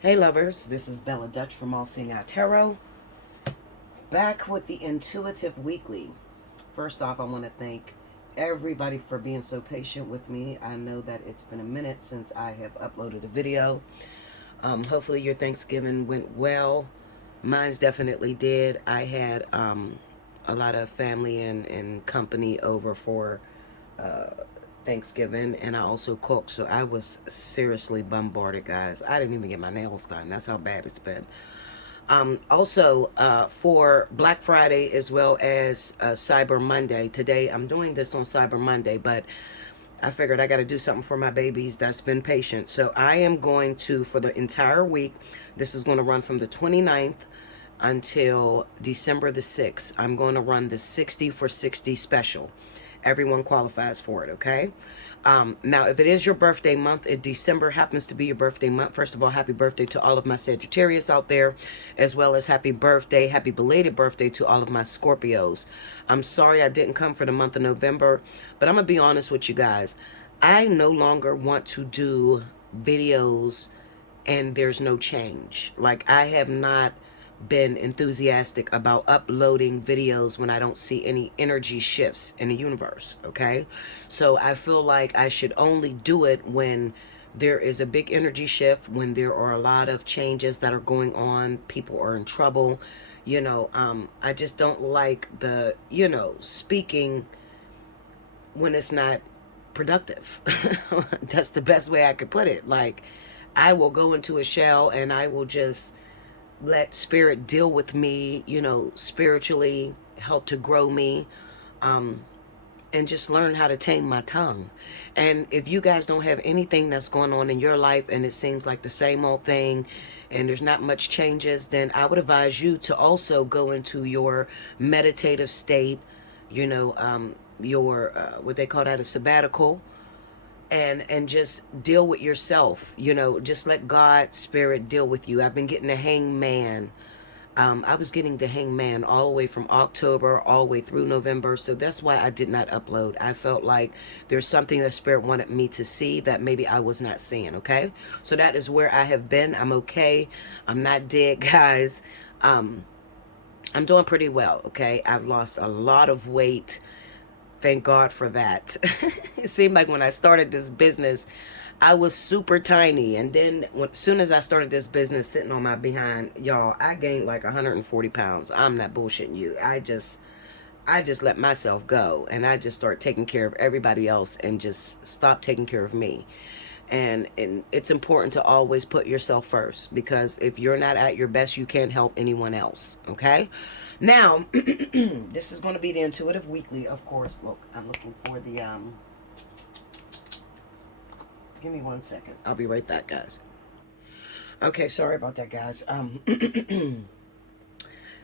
Hey lovers, this is Bella Dutch from Allseeingeyetarot, back with the Intuitive Weekly. First off, I want to thank everybody for being so patient with me. I know that it's been a minute since I have uploaded a video. Hopefully your Thanksgiving went well. Mine's definitely did. I had a lot of family and company over for Thanksgiving, and I also cooked, so I was seriously bombarded, guys. I didn't even get my nails done. That's how bad it's been. Also, for Black Friday as well as Cyber Monday, today I'm doing this on Cyber Monday, but I figured I got to do something for my babies that's been patient. So I am going to, for the entire week, this is going to run from the 29th until December the 6th. I'm going to run the 60 for 60 special. Everyone qualifies for it, okay? Now, if it is your birthday month, if December happens to be your birthday month, first of all, happy birthday to all of my Sagittarius out there, as well as happy belated birthday to all of my Scorpios. I'm sorry I didn't come for the month of November, but I'm going to be honest with you guys. I no longer want to do videos and there's no change. Like, I have not been enthusiastic about uploading videos when I don't see any energy shifts in the universe, okay? So I feel like I should only do it when there is a big energy shift, when there are a lot of changes that are going on, people are in trouble. I just don't like the, speaking when it's not productive. That's the best way I could put it. Like, I will go into a shell and I will just let spirit deal with me, spiritually, help to grow me, and just learn how to tame my tongue. And if you guys don't have anything that's going on in your life and it seems like the same old thing and there's not much changes, then I would advise you to also go into your meditative state, your what they call that, a sabbatical, and just deal with yourself. Just let God spirit deal with you. I've been getting the hangman. I was getting the hangman all the way from October all the way through November, so that's why I did not upload. I felt like there's something that spirit wanted me to see that maybe I was not seeing. Okay, so that is where I have been. I'm okay. I'm not dead, guys. I'm doing pretty well. Okay, I've lost a lot of weight. Thank God for that. It seemed like when I started this business, I was super tiny. And then as soon as I started this business sitting on my behind, y'all, I gained like 140 pounds. I'm not bullshitting you. I just let myself go. And I just started taking care of everybody else and just stopped taking care of me. And it's important to always put yourself first, because if you're not at your best, you can't help anyone else. Okay, now this is going to be the Intuitive Weekly, of course. Look, I'm looking for the give me 1 second, I'll be right back, guys. Okay, sorry about that, guys. The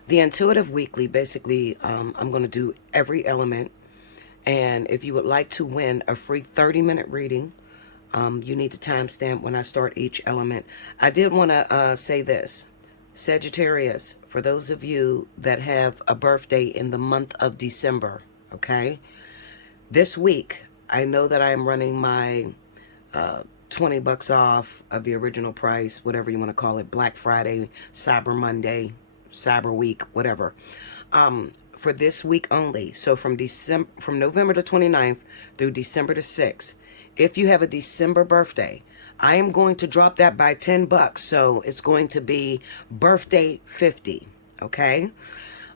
Intuitive Weekly, basically, I'm going to do every element, and if you would like to win a free 30-minute reading, you need to timestamp when I start each element. I did want to say this. Sagittarius, for those of you that have a birthday in the month of December, okay? This week, I know that I am running my 20 bucks off of the original price, whatever you want to call it, Black Friday, Cyber Monday, Cyber Week, whatever. For this week only, so from November the 29th through December the 6th, if you have a December birthday, I am going to drop that by 10 bucks. So it's going to be birthday 50. Okay.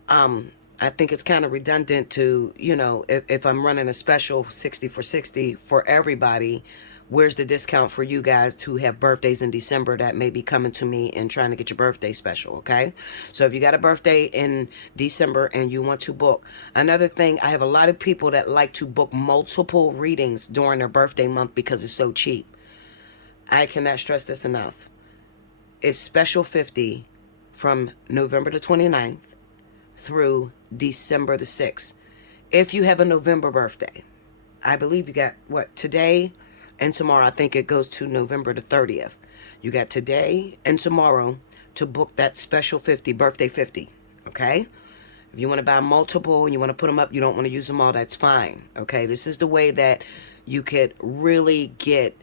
I think it's kind of redundant to, if I'm running a special 60 for 60 for everybody, where's the discount for you guys who have birthdays in December that may be coming to me and trying to get your birthday special, okay? So if you got a birthday in December and you want to book. Another thing, I have a lot of people that like to book multiple readings during their birthday month because it's so cheap. I cannot stress this enough. It's special 50 from November the 29th through December the 6th. If you have a November birthday, I believe you got, today and tomorrow. I think it goes to November the 30th. You got today and tomorrow to book that special 50, birthday 50, okay? If you want to buy multiple and you want to put them up, you don't want to use them all, that's fine, okay? This is the way that you could really get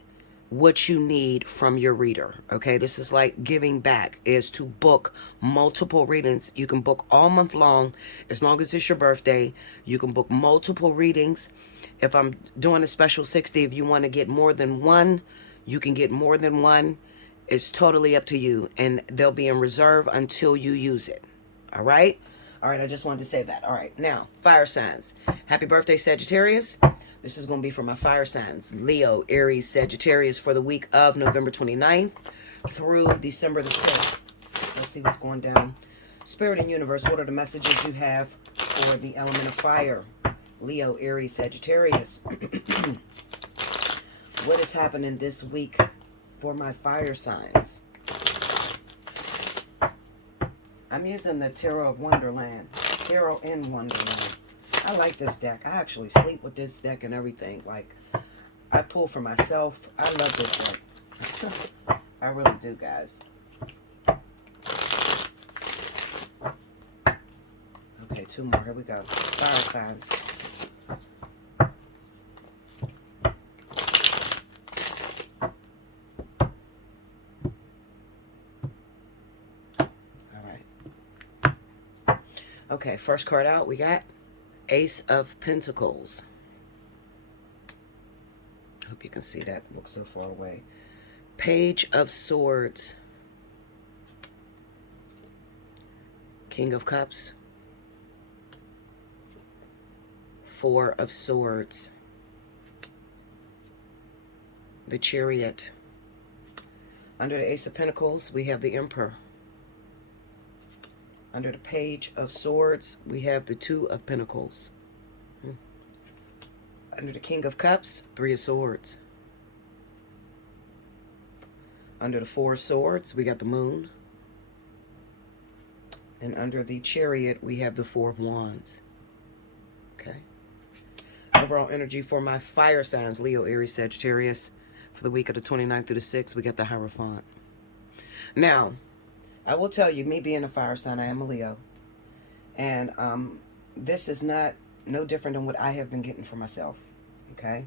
what you need from your reader. Okay, this is like giving back, is to book multiple readings. You can book all month long as long as it's your birthday. You can book multiple readings. If I'm doing a special 60, if you want to get more than one, you can get more than one. It's totally up to you, and they'll be in reserve until you use it. All right, I just wanted to say that. All right, now fire signs. Happy birthday, Sagittarius. This is going to be for my fire signs: Leo, Aries, Sagittarius, for the week of November 29th through December the 6th. Let's see what's going down. Spirit and universe, what are the messages you have for the element of fire? Leo, Aries, Sagittarius. What is happening this week for my fire signs? I'm using the Tarot of Wonderland. Tarot in Wonderland. I like this deck. I actually sleep with this deck and everything. Like, I pull for myself. I love this deck. I really do, guys. Okay, two more. Here we go. Fire signs. Okay, first card out, we got Ace of Pentacles. Hope you can see that. It looks so far away. Page of Swords. King of Cups. Four of Swords. The Chariot. Under the Ace of Pentacles, we have the Emperor. Under the Page of Swords, we have the Two of Pentacles. Under the King of Cups, Three of Swords. Under the Four of Swords, we got the Moon. And under the Chariot, we have the Four of Wands. Okay. Overall energy for my fire signs, Leo, Aries, Sagittarius, for the week of the 29th through the 6th, we got the Hierophant. Now, I will tell you, me being a fire sign, I am a Leo. And this is no different than what I have been getting for myself. Okay?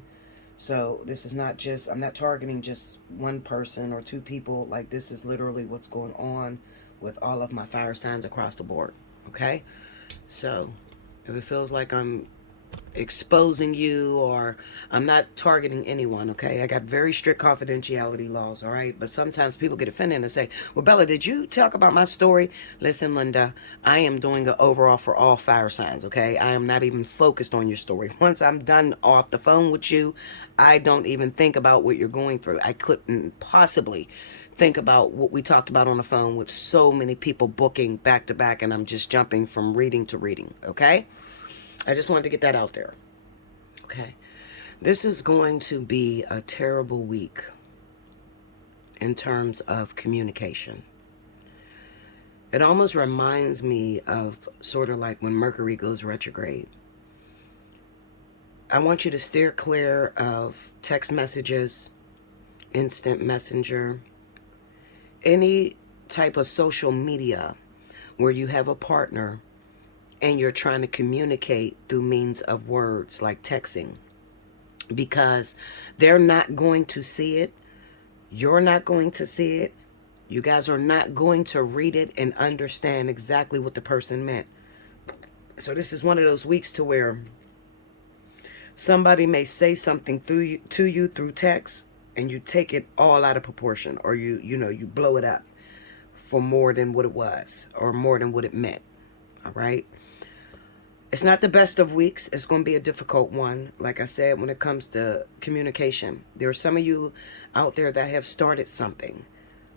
So this is not just, I'm not targeting just one person or two people. Like, this is literally what's going on with all of my fire signs across the board. Okay? So if it feels like I'm exposing you, or I'm not targeting anyone, okay? I got very strict confidentiality laws, all right? But sometimes people get offended and say, well, Bella, did you talk about my story? Listen, Linda, I am doing an overall for all fire signs, okay? I am not even focused on your story. Once I'm done off the phone with you, I don't even think about what you're going through. I couldn't possibly think about what we talked about on the phone with so many people booking back to back, and I'm just jumping from reading to reading, okay? I just wanted to get that out there. Okay. This is going to be a terrible week in terms of communication. It almost reminds me of sort of like when Mercury goes retrograde. I want you to steer clear of text messages, instant messenger, any type of social media where you have a partner and you're trying to communicate through means of words like texting, because they're not going to see it. You're not going to see it. You guys are not going to read it and understand exactly what the person meant. So this is one of those weeks to where somebody may say something to you through text, and you take it all out of proportion, or you blow it up for more than what it was or more than what it meant. All right. It's not the best of weeks. It's going to be a difficult one. Like I said, when it comes to communication, there are some of you out there that have started something.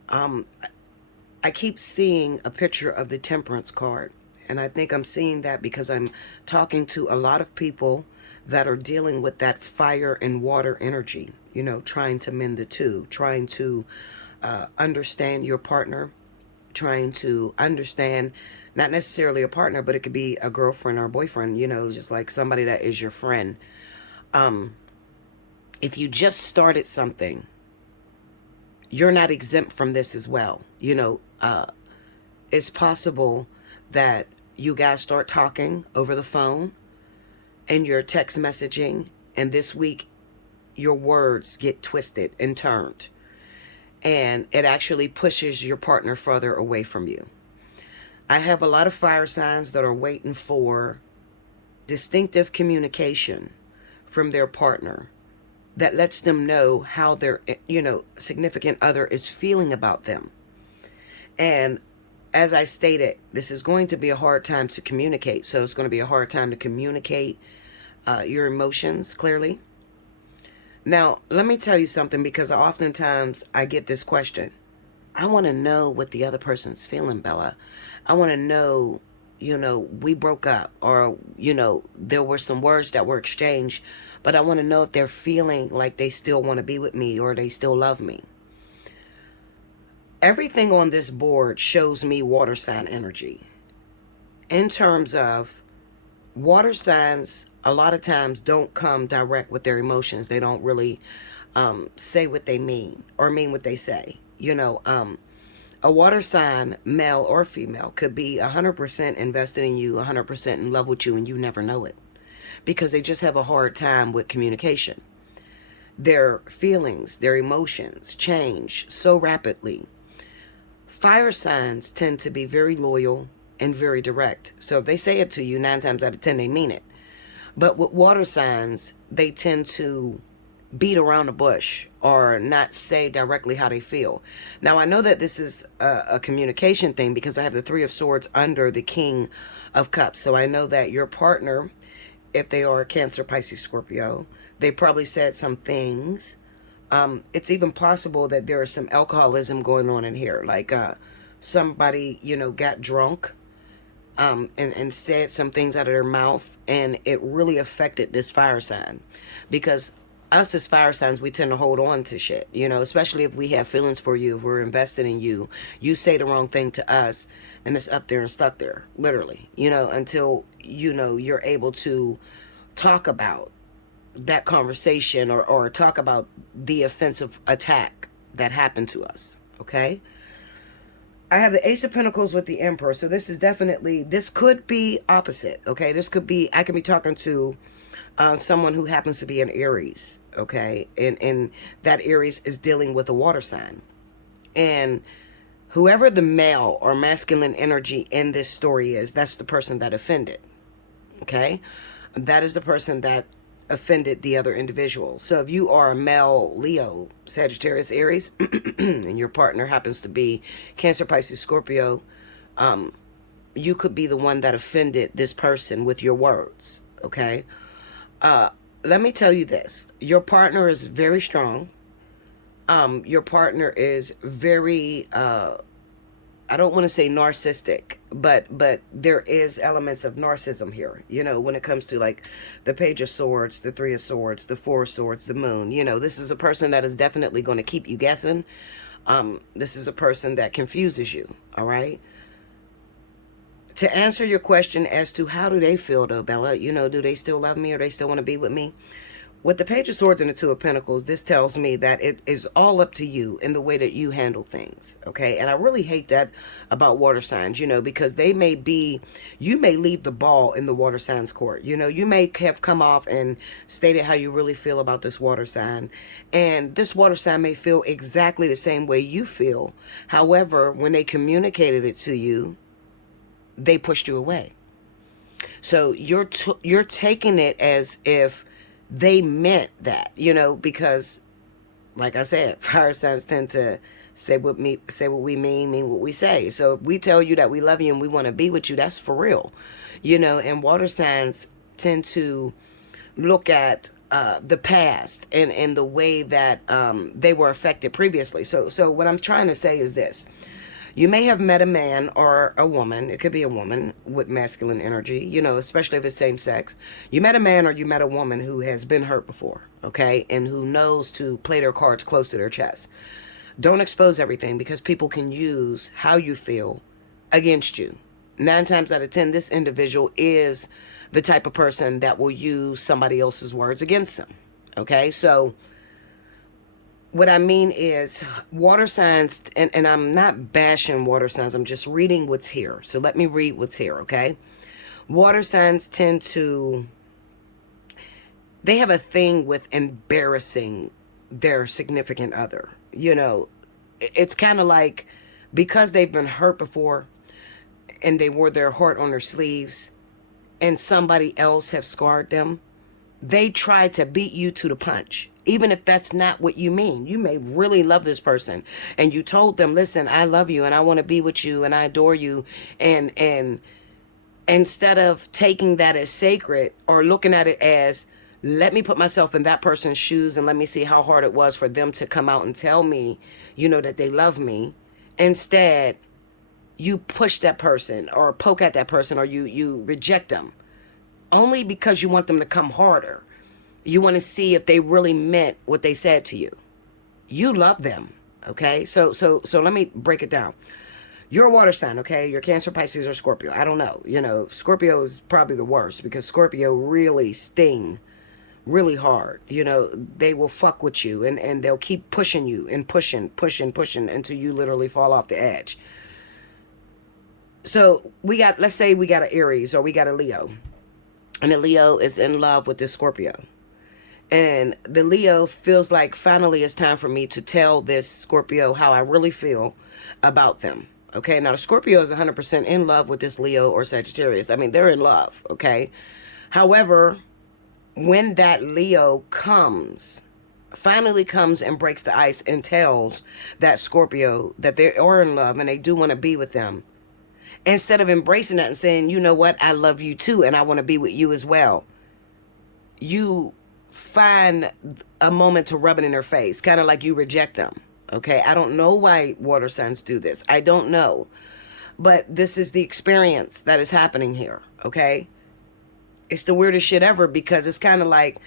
I keep seeing a picture of the Temperance card, and I think I'm seeing that because I'm talking to a lot of people that are dealing with that fire and water energy, trying to mend the two, trying to understand your partner, trying to understand not necessarily a partner, but it could be a girlfriend or a boyfriend, just like somebody that is your friend. If you just started something, you're not exempt from this as well. It's possible that you guys start talking over the phone and you're text messaging, and this week your words get twisted and turned, and it actually pushes your partner further away from you. I have a lot of fire signs that are waiting for distinctive communication from their partner that lets them know how their, significant other is feeling about them. And as I stated, this is going to be a hard time to communicate. So it's going to be a hard time to communicate your emotions clearly. Now, let me tell you something, because oftentimes I get this question. I want to know what the other person's feeling, Bella. I want to know, we broke up, or, there were some words that were exchanged, but I want to know if they're feeling like they still want to be with me or they still love me. Everything on this board shows me water sign energy. In terms of water signs, a lot of times don't come direct with their emotions. They don't really say what they mean or mean what they say. A water sign, male or female, could be 100% invested in you, 100% in love with you, and you never know it, because they just have a hard time with communication. Their feelings, their emotions change so rapidly. Fire signs tend to be very loyal and very direct. So if they say it to you, 9 times out of 10, they mean it. But with water signs, they tend to beat around the bush or not say directly how they feel. Now, I know that this is a communication thing, because I have the 3 of Swords under the King of Cups. So I know that your partner, if they are Cancer, Pisces, Scorpio, they probably said some things. It's even possible that there is some alcoholism going on in here. Like somebody, got drunk and said some things out of their mouth, and it really affected this fire sign. Because us as fire signs, we tend to hold on to shit, especially if we have feelings for you, if we're invested in you. You say the wrong thing to us, and it's up there and stuck there, literally, until, you're able to talk about that conversation, or talk about the offensive attack that happened to us. Okay. I have the Ace of Pentacles with the Emperor. So this could be opposite. Okay. I can be talking to someone who happens to be an Aries. Okay. And that Aries is dealing with a water sign. And whoever the male or masculine energy in this story is, that's the person that offended. Okay. That is the person that offended the other individual. So if you are a male Leo, Sagittarius, Aries, and your partner happens to be Cancer, Pisces, Scorpio, you could be the one that offended this person with your words. Okay. Let me tell you this. Your partner is very strong. Your partner is very, I don't want to say narcissistic, but there is elements of narcissism here, when it comes to like the Page of Swords, the 3 of Swords, the 4 of Swords, the Moon. This is a person that is definitely going to keep you guessing. This is a person that confuses you. All right. To answer your question as to how do they feel though, Bella, do they still love me, or they still want to be with me? With the Page of Swords and the 2 of Pentacles, this tells me that it is all up to you in the way that you handle things, okay? And I really hate that about water signs, because you may leave the ball in the water signs court. You may have come off and stated how you really feel about this water sign, and this water sign may feel exactly the same way you feel. However, when they communicated it to you, they pushed you away. So you're taking it as if they meant that, because like I said, fire signs tend to say what we mean what we say. So if we tell you that we love you and we want to be with you, that's for real, and water signs tend to look at the past and the way that they were affected previously. So what I'm trying to say is this. You may have met a man or a woman. It could be a woman with masculine energy, especially if it's same sex. You met a man or you met a woman who has been hurt before, okay, and who knows to play their cards close to their chest. Don't expose everything, because people can use how you feel against you. 9 times out of 10, this individual is the type of person that will use somebody else's words against them, okay? So what I mean is water signs, and I'm not bashing water signs, I'm just reading what's here. So let me read what's here, okay? Water signs tend to they have a thing with embarrassing their significant other. You know, it's kind of like, because they've been hurt before and they wore their heart on their sleeves and somebody else have scarred them, they try to beat you to the punch. Even if that's not what you mean. You may really love this person and you told them, listen, I love you and I want to be with you and I adore you. And instead of taking that as sacred or looking at it as, let me put myself in that person's shoes and let me see how hard it was for them to come out and tell me, you know, that they love me. Instead, you push that person or poke at that person, or you reject them only because you want them to come harder. You want to see if they really meant what they said to you. You love them, okay? So let me break it down. You're a water sign, okay? You're Cancer, Pisces, or Scorpio. I don't know. You know, Scorpio is probably the worst because Scorpio really sting really hard. You know, they will fuck with you and they'll keep pushing you and pushing until you literally fall off the edge. So let's say we got an Aries or we got a Leo. And the Leo is in love with this Scorpio. And the Leo feels like finally it's time for me to tell this Scorpio how I really feel about them. Okay, now the Scorpio is 100% in love with this Leo or Sagittarius. I mean, they're in love, okay? However, when that Leo finally comes and breaks the ice and tells that Scorpio that they are in love and they do want to be with them, instead of embracing that and saying, you know what, I love you too and I want to be with you as well, you find a moment to rub it in their face, kind of like you reject them. Okay, I don't know why water signs do this. I don't know. But this is the experience that is happening here, okay? It's the weirdest shit ever because it's kind of like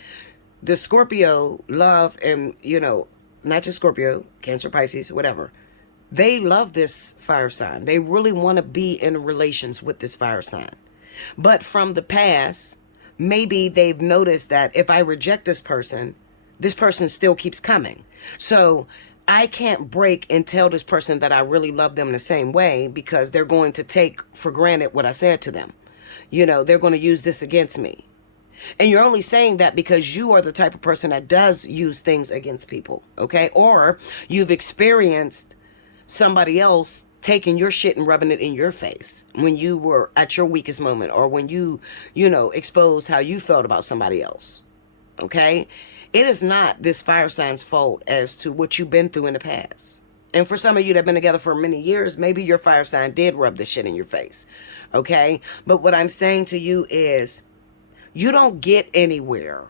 the Scorpio love and, you know, not just Scorpio, Cancer, Pisces, whatever. They love this fire sign. They really want to be in relations with this fire sign. But from the past, maybe they've noticed that if I reject this person still keeps coming. So I can't break and tell this person that I really love them the same way because they're going to take for granted what I said to them. You know, they're going to use this against me. And you're only saying that because you are the type of person that does use things against people, okay? Or you've experienced somebody else taking your shit and rubbing it in your face when you were at your weakest moment or when you know, exposed how you felt about somebody else, okay? It is not this fire sign's fault as to what you've been through in the past. And for some of you that have been together for many years, maybe your fire sign did rub this shit in your face, okay? But what I'm saying to you is you don't get anywhere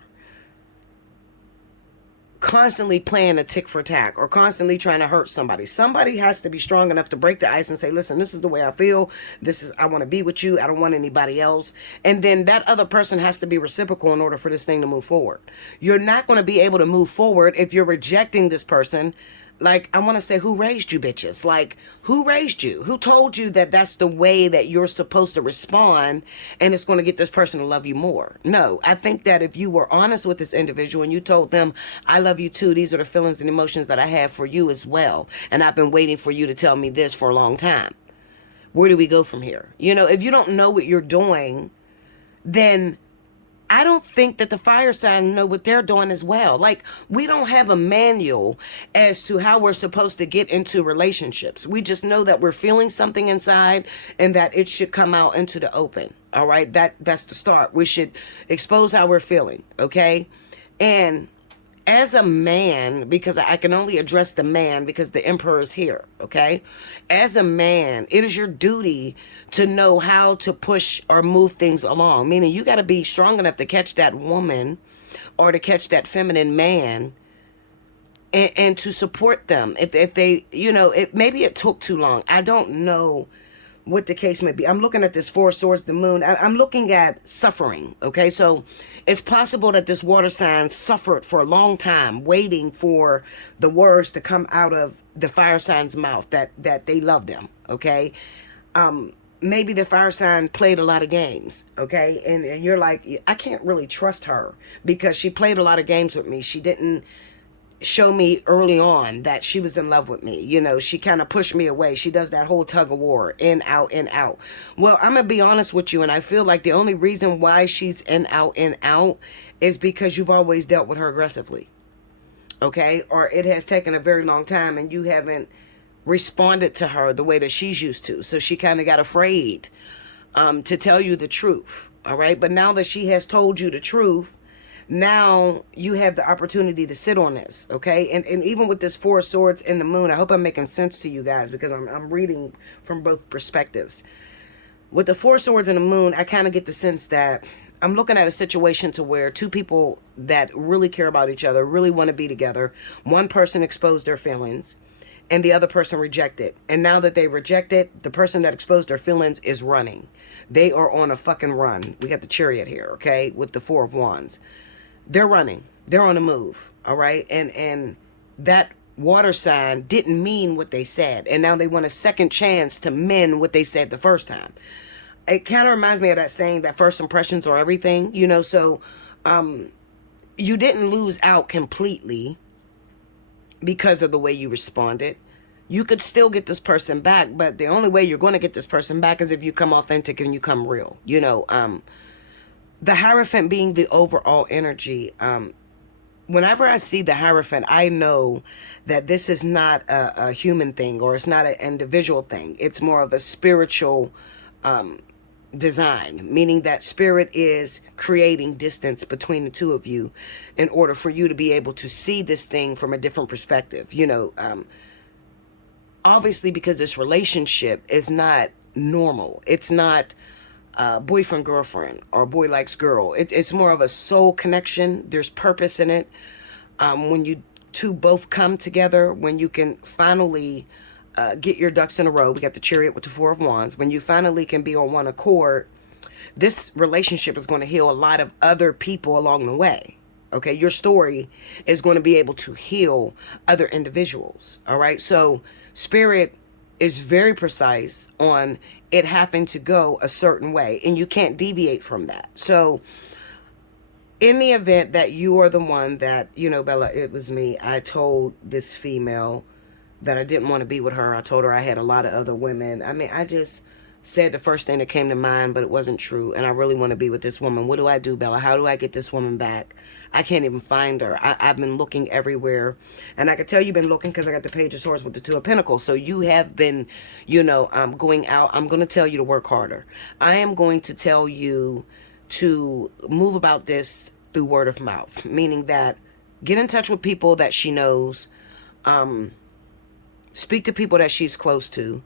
constantly playing a tick for tack or constantly trying to hurt somebody. Somebody has to be strong enough to break the ice and say, listen, this is the way I feel. I want to be with you. I don't want anybody else. And then that other person has to be reciprocal in order for this thing to move forward. You're not going to be able to move forward if you're rejecting this person. Like, I want to say, who raised you, bitches? Like, who raised you? Who told you that that's the way that you're supposed to respond and it's going to get this person to love you more? No, I think that if you were honest with this individual and you told them, I love you too, these are the feelings and emotions that I have for you as well, and I've been waiting for you to tell me this for a long time. Where do we go from here? You know, if you don't know what you're doing, then I don't think that the fire signs know what they're doing as well. Like, we don't have a manual as to how we're supposed to get into relationships. We just know that we're feeling something inside and that it should come out into the open. All right. That's the start. We should expose how we're feeling. Okay. And as a man, because I can only address the man because the emperor is here, okay? As a man, it is your duty to know how to push or move things along, meaning you got to be strong enough to catch that woman or to catch that feminine man and to support them. If they, you know, maybe it took too long. I don't know what the case may be. I'm looking at this Four Swords, the moon. I'm looking at suffering, okay? So it's possible that this water sign suffered for a long time waiting for the words to come out of the fire sign's mouth that they love them, okay? Maybe the fire sign played a lot of games, okay? And you're like, I can't really trust her because she played a lot of games with me. She didn't show me early on that she was in love with me. You know, she kind of pushed me away. She does that whole tug of war, in, out, in, out. Well, I'm going to be honest with you, and I feel like the only reason why she's in, out is because you've always dealt with her aggressively. Okay? Or it has taken a very long time and you haven't responded to her the way that she's used to. So she kind of got afraid to tell you the truth. All right? But now that she has told you the truth, now you have the opportunity to sit on this, okay? And even with this Four of Swords in the Moon, I hope I'm making sense to you guys, because I'm reading from both perspectives. With the Four of Swords in the Moon, I kind of get the sense that I'm looking at a situation to where two people that really care about each other, really want to be together. One person exposed their feelings and the other person rejected. And now that they rejected, the person that exposed their feelings is running. They are on a fucking run. We got the Chariot here, okay, with the Four of Wands. They're running. They're on the move. All right. And that water sign didn't mean what they said. And now they want a second chance to mend what they said the first time. It kind of reminds me of that saying that first impressions are everything, you know. So you didn't lose out completely because of the way you responded. You could still get this person back, but the only way you're going to get this person back is if you come authentic and you come real, you know. The Hierophant being the overall energy, whenever I see the Hierophant, I know that this is not a human thing, or it's not an individual thing. It's more of a spiritual design, meaning that spirit is creating distance between the two of you in order for you to be able to see this thing from a different perspective. You know, obviously, because this relationship is not normal. It's not boyfriend, girlfriend, or boy likes girl. It's more of a soul connection. There's purpose in it. When you two both come together, when you can finally get your ducks in a row. We got the Chariot with the Four of Wands. When you finally can be on one accord, this relationship is going to heal a lot of other people along the way. Okay, your story is going to be able to heal other individuals. All right, so Spirit is very precise on it having to go a certain way, and you can't deviate from that. So in the event that you are the one that, you know, Bella, it was me. I told this female that I didn't want to be with her. I told her I had a lot of other women. I mean, I just said the first thing that came to mind, but it wasn't true. And I really want to be with this woman. What do I do, Bella? How do I get this woman back? I can't even find her. I've been looking everywhere. And I can tell you've been looking because I got the Page of Swords with the Two of Pentacles. So you have been, you know, going out. I'm going to tell you to work harder. I am going to tell you to move about this through word of mouth, meaning that get in touch with people that she knows, speak to people that she's close to,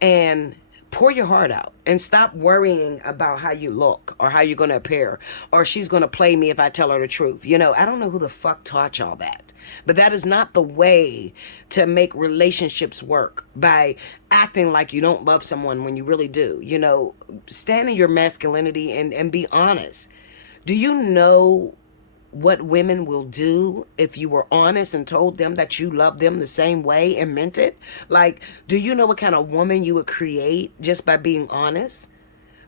and pour your heart out and stop worrying about how you look or how you're going to appear, or she's going to play me if I tell her the truth. You know, I don't know who the fuck taught y'all that, but that is not the way to make relationships work, by acting like you don't love someone when you really do. You know, stand in your masculinity and be honest. Do you know what women will do if you were honest and told them that you love them the same way and meant it? Like, do you know what kind of woman you would create just by being honest?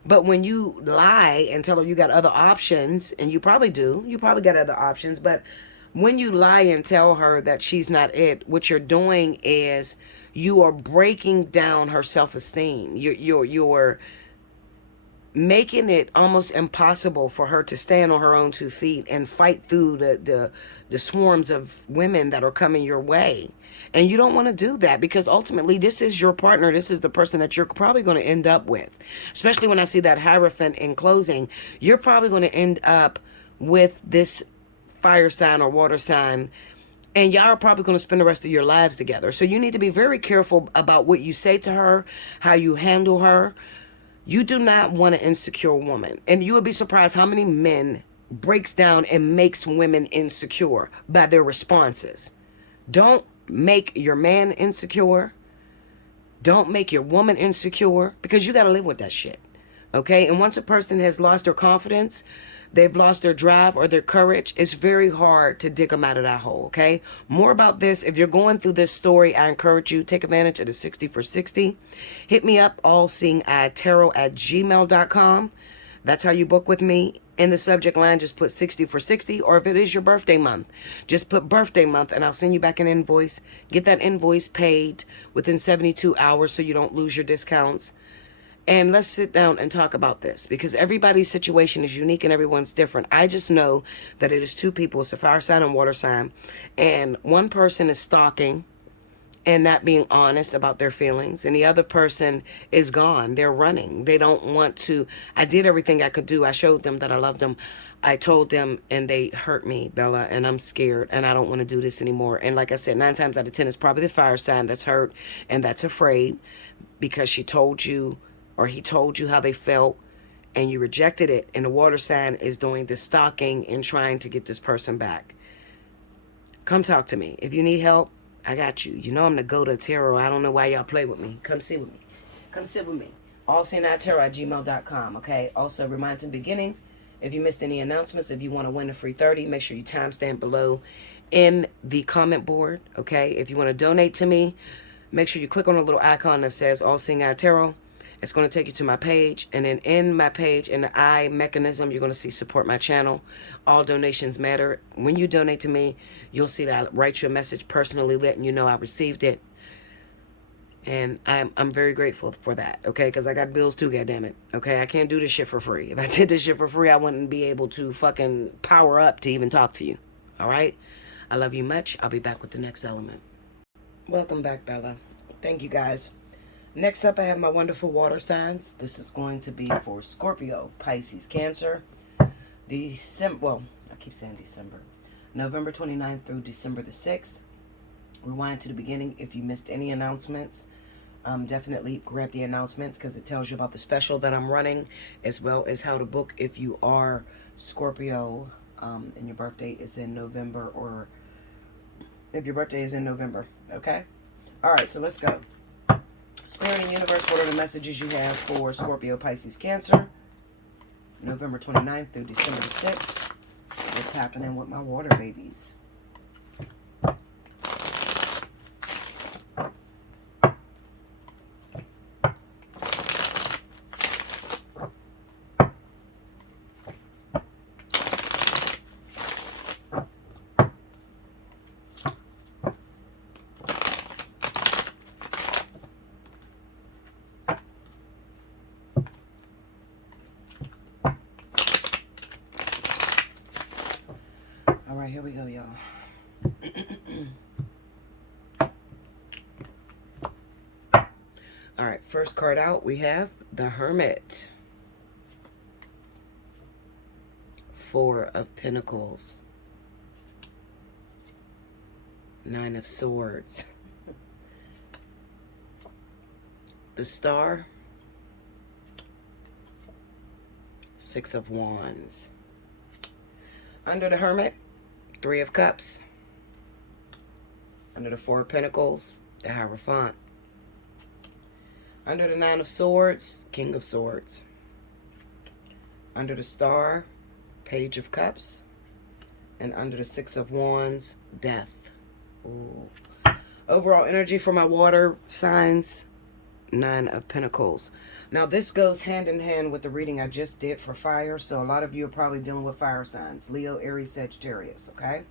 But when you lie and tell her you got other options, and you probably do, you probably got other options, but when you lie and tell her that she's not it, what you're doing is you are breaking down her self-esteem. You're making it almost impossible for her to stand on her own 2 feet and fight through the swarms of women that are coming your way. And you don't want to do that, because ultimately this is your partner. This is the person that you're probably going to end up with. Especially when I see that Hierophant in closing, you're probably going to end up with this fire sign or water sign, and y'all are probably going to spend the rest of your lives together. So you need to be very careful about what you say to her, how you handle her. You do not want an insecure woman. And you would be surprised how many men breaks down and makes women insecure by their responses. Don't make your man insecure. Don't make your woman insecure, because you got to live with that shit. Okay? And once a person has lost their confidence, they've lost their drive or their courage, it's very hard to dig them out of that hole, okay? More about this. If you're going through this story, I encourage you, take advantage of the 60 for 60. Hit me up, allseeingeyetarot@gmail.com. That's how you book with me. In the subject line, just put 60 for 60, or if it is your birthday month, just put birthday month, and I'll send you back an invoice. Get that invoice paid within 72 hours so you don't lose your discounts. And let's sit down and talk about this, because everybody's situation is unique and everyone's different. I just know that it is two people. It's a fire sign and water sign. And one person is stalking and not being honest about their feelings, and the other person is gone. They're running. They don't want to. I did everything I could do. I showed them that I loved them. I told them, and they hurt me, Bella, and I'm scared, and I don't want to do this anymore. And like I said, 9 times out of 10, it's probably the fire sign that's hurt and that's afraid, because she told you, or he told you how they felt, and you rejected it. And the water sign is doing the stalking and trying to get this person back. Come talk to me. If you need help, I got you. You know I'm the go-to tarot. I don't know why y'all play with me. Come sit with me. Come sit with me. Allseeingeyetarot@gmail.com, okay? Also, reminder in the beginning, if you missed any announcements, if you want to win a free 30, make sure you timestamp below in the comment board, okay? If you want to donate to me, make sure you click on the little icon that says Allseeingeyetarot. It's going to take you to my page, and then in my page, in the I mechanism, you're going to see support my channel. All donations matter. When you donate to me, you'll see that I write you a message personally letting you know I received it. And I'm very grateful for that, okay? Because I got bills too, goddammit, okay? I can't do this shit for free. If I did this shit for free, I wouldn't be able to fucking power up to even talk to you, all right? I love you much. I'll be back with the next element. Welcome back, Bella. Thank you, guys. Next up, I have my wonderful water signs. This is going to be for Scorpio, Pisces, Cancer, December, well, I keep saying December, November 29th through December the 6th. Rewind to the beginning if you missed any announcements. Definitely grab the announcements, because it tells you about the special that I'm running, as well as how to book if you are Scorpio and your birthday is in November, or if your birthday is in November, okay? All right, so let's go. Spirit and universe, what are the messages you have for Scorpio, Pisces, Cancer, November 29th through December the 6th? What's happening with my water babies? All right, here we go, y'all. All right, first card out, we have the Hermit. 4 of Pentacles. 9 of Swords. The Star. 6 of Wands. Under the Hermit, 3 of Cups. Under the 4 of Pentacles, the Hierophant. Under the 9 of Swords, King of Swords. Under the Star, Page of Cups. And under the 6 of Wands, Death. Ooh. Overall energy for my water signs, 9 of Pentacles. Now, this goes hand in hand with the reading I just did for fire. So a lot of you are probably dealing with fire signs. Leo, Aries, Sagittarius, okay?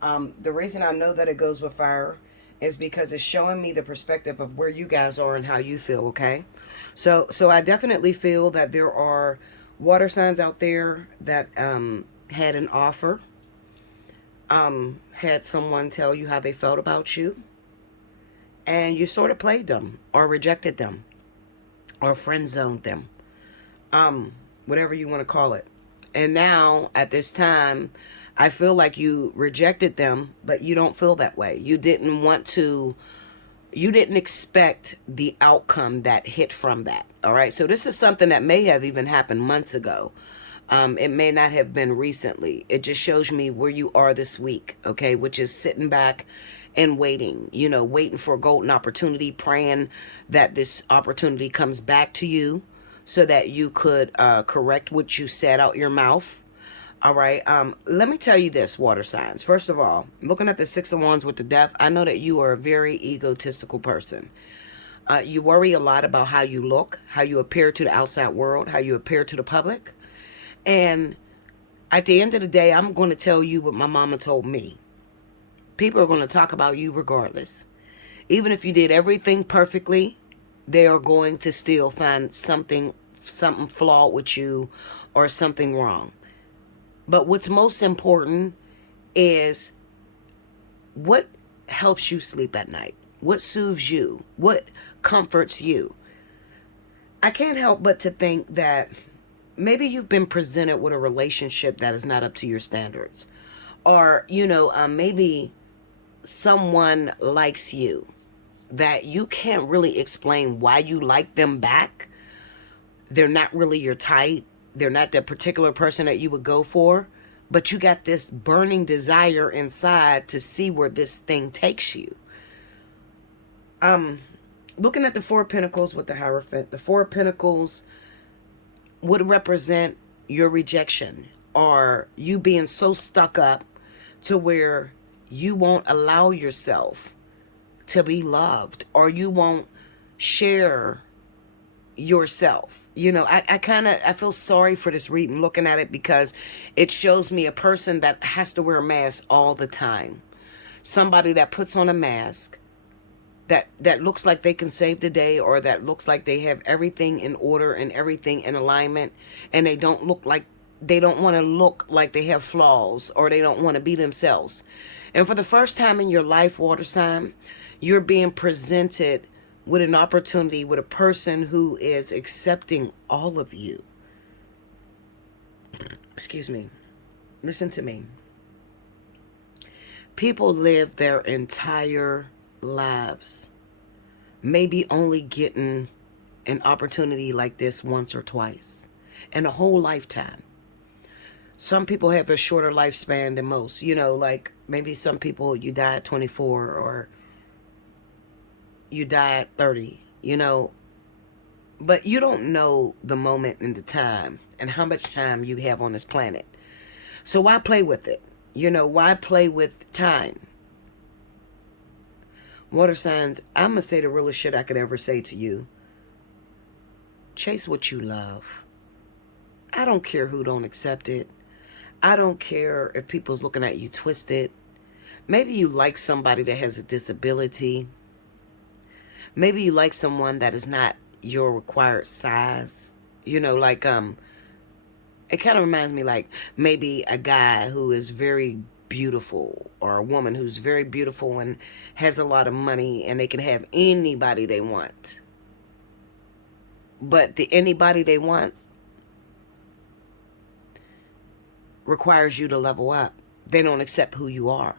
The reason I know that it goes with fire is because it's showing me the perspective of where you guys are and how you feel, okay? So I definitely feel that there are water signs out there that had an offer, had someone tell you how they felt about you, and you sort of played them or rejected them or friend zoned them, whatever you want to call it. And now at this time, I feel like you rejected them, but you don't feel that way. You didn't want to, you didn't expect the outcome that hit from that. All right. So this is something that may have even happened months ago. It may not have been recently. It just shows me where you are this week. Okay. Which is sitting back and waiting, you know, waiting for a golden opportunity, praying that this opportunity comes back to you so that you could correct what you said out your mouth. All right. Let me tell you this, water signs. First of all, looking at the 6 of Wands with the Death, I know that you are a very egotistical person. You worry a lot about how you look, how you appear to the outside world, how you appear to the public. And At the end of the day, I'm going to tell you what my mama told me. People are going to talk about you regardless. Even if you did everything perfectly, they are going to still find something flawed with you or something wrong. But what's most important is what helps you sleep at night. What soothes you? What comforts you? I can't help but to think that maybe you've been presented with a relationship that is not up to your standards. Or, maybe someone likes you that you can't really explain why you like them back. They're not really your type. They're not the particular person that you would go for. But you got this burning desire inside to see where this thing takes you. Looking at the Four of Pentacles with the Hierophant, the Four of Pentacles would represent your rejection, or you being so stuck up to where you won't allow yourself to be loved, or you won't share yourself. I feel sorry for this reading looking at it, because it shows me a person that has to wear a mask all the time. Somebody that puts on a mask that looks like they can save the day, or that looks like they have everything in order and everything in alignment, and they don't want to look like they have flaws, or they don't want to be themselves. And for the first time in your life, water sign, you're being presented with an opportunity with a person who is accepting all of you. Excuse me. Listen to me. People live their entire lives maybe only getting an opportunity like this once or twice in a whole lifetime. Some people have a shorter lifespan than most. Like maybe some people, you die at 24, or you die at 30, but you don't know the moment and the time and how much time you have on this planet. So why play with it? Why play with time? Water signs, I'm going to say the realest shit I could ever say to you. Chase what you love. I don't care who don't accept it. I don't care if people's looking at you twisted. Maybe you like somebody that has a disability. Maybe you like someone that is not your required size. It kind of reminds me like maybe a guy who is very beautiful, or a woman who's very beautiful and has a lot of money, and they can have anybody they want. But the anybody they want requires you to level up. They don't accept who you are.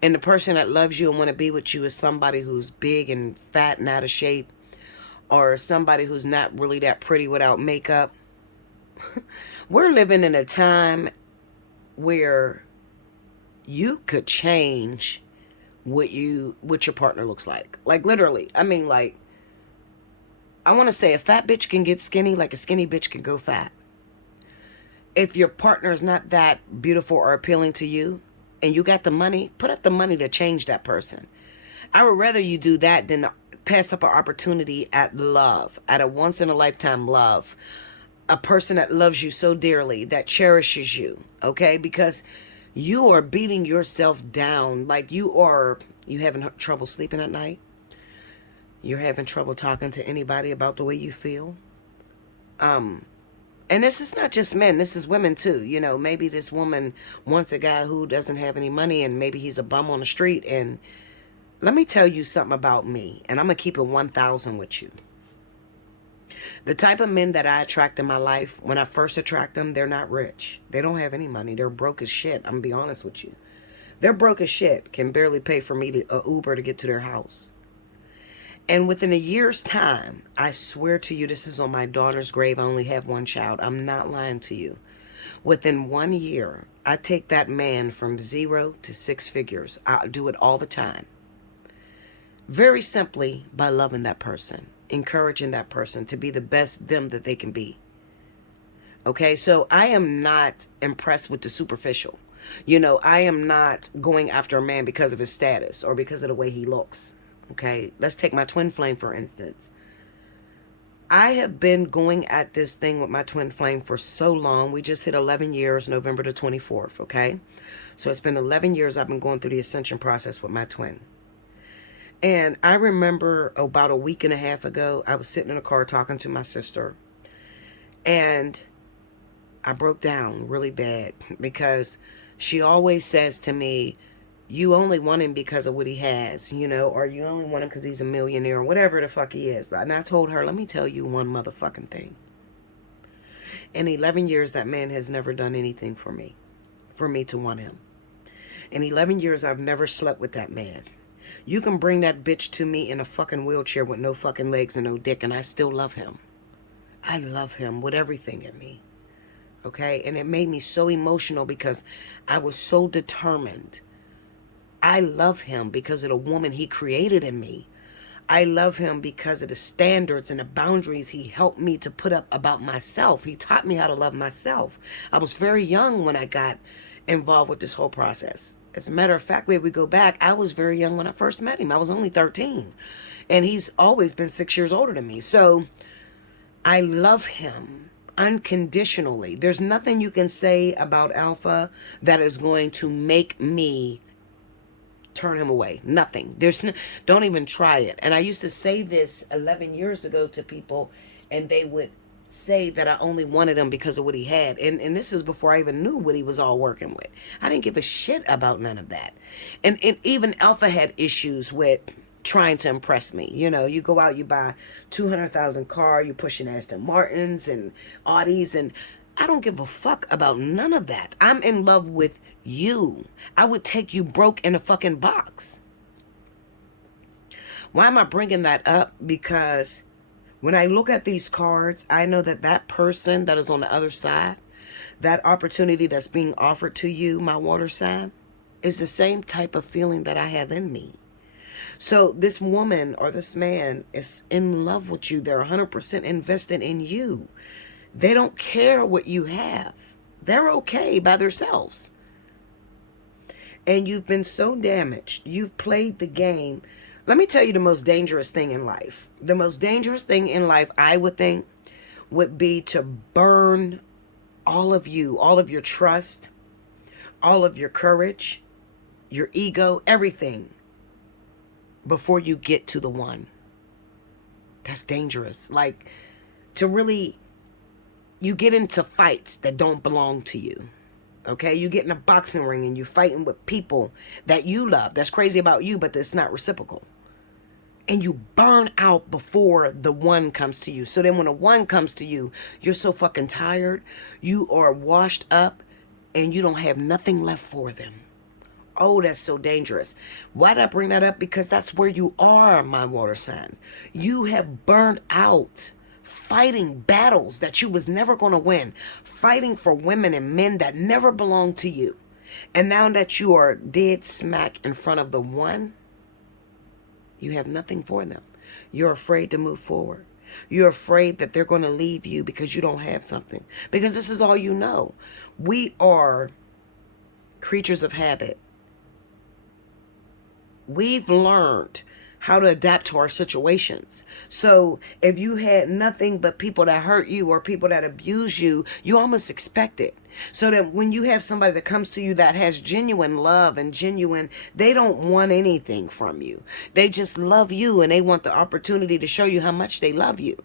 And the person that loves you and want to be with you is somebody who's big and fat and out of shape, or somebody who's not really that pretty without makeup. We're living in a time where you could change what your partner looks like. Like literally. I mean, like, I want to say a fat bitch can get skinny like a skinny bitch can go fat. If your partner is not that beautiful or appealing to you, and you got the money, put up the money to change that person. I would rather you do that than pass up an opportunity at love, at a once in a lifetime love. A person that loves you so dearly, that cherishes you, okay? Because you are beating yourself down. Like you having trouble sleeping at night. You're having trouble talking to anybody about the way you feel. And this is not just men, this is women too. Maybe this woman wants a guy who doesn't have any money, and maybe he's a bum on the street. And let me tell you something about me, and I'm going to keep it 1,000 with you. The type of men that I attract in my life, when I first attract them, they're not rich. They don't have any money. They're broke as shit. I'm going to be honest with you. They're broke as shit. Can barely pay for me a Uber to get to their house. And within a year's time, I swear to you, this is on my daughter's grave. I only have one child. I'm not lying to you. Within 1 year, I take that man from 0 to 6 figures. I do it all the time. Very simply by loving that person, encouraging that person to be the best them that they can be. Okay, so I am not impressed with the superficial. I am not going after a man because of his status or because of the way he looks. Okay, let's take my twin flame for instance. I have been going at this thing with my twin flame for so long. We just hit 11 years, November the 24th, okay? So it's been 11 years I've been going through the ascension process with my twin. And I remember about a week and a half ago, I was sitting in a car talking to my sister. And I broke down really bad because she always says to me, you only want him because of what he has, you know, or you only want him because he's a millionaire or whatever the fuck he is. And I told her, let me tell you one motherfucking thing. In 11 years, that man has never done anything for me to want him. In 11 years, I've never slept with that man. You can bring that bitch to me in a fucking wheelchair with no fucking legs and no dick, and I still love him. I love him with everything in me. Okay? And it made me so emotional because I was so determined. I love him because of the woman he created in me. I love him because of the standards and the boundaries he helped me to put up about myself. He taught me how to love myself. I was very young when I got involved with this whole process. As a matter of fact, if we go back, I was very young when I first met him. I was only 13. And he's always been 6 years older than me. So I love him unconditionally. There's nothing you can say about Alpha that is going to make me turn him away. Nothing. Don't even try it. And I used to say this 11 years ago to people, and they would say that I only wanted him because of what he had. And this is before I even knew what he was all working with. I didn't give a shit about none of that. And even Alpha had issues with trying to impress me. You know, you go out, you buy 200,000 car, you pushing Aston Martins and Audis, and I don't give a fuck about none of that. I'm in love with you. I would take you broke in a fucking box. Why am I bringing that up? Because when I look at these cards, I know that that person that is on the other side, that opportunity that's being offered to you, my water sign, is the same type of feeling that I have in me. So this woman or this man is in love with you. They're 100% invested in you. They don't care what you have. They're okay by themselves. And you've been so damaged. You've played the game. Let me tell you the most dangerous thing in life. The most dangerous thing in life, I would think, would be to burn all of you, all of your trust, all of your courage, your ego, everything before you get to the one. That's dangerous. Like, to really, you get into fights that don't belong to you. Okay, you get in a boxing ring and you're fighting with people that you love. That's crazy about you, but it's not reciprocal. And you burn out before the one comes to you. So then when the one comes to you, you're so fucking tired. You are washed up and you don't have nothing left for them. Oh, that's so dangerous. Why did I bring that up? Because that's where you are, my water signs. You have burned out fighting battles that you was never going to win, fighting for women and men that never belonged to you. And now that you are dead smack in front of the one, you have nothing for them. You're afraid to move forward. You're afraid that they're going to leave you because you don't have something. Because this is all you know. We are creatures of habit. We've learned how to adapt to our situations. So if you had nothing but people that hurt you or people that abuse you, you almost expect it. So that when you have somebody that comes to you that has genuine love and genuine, they don't want anything from you. They just love you and they want the opportunity to show you how much they love you.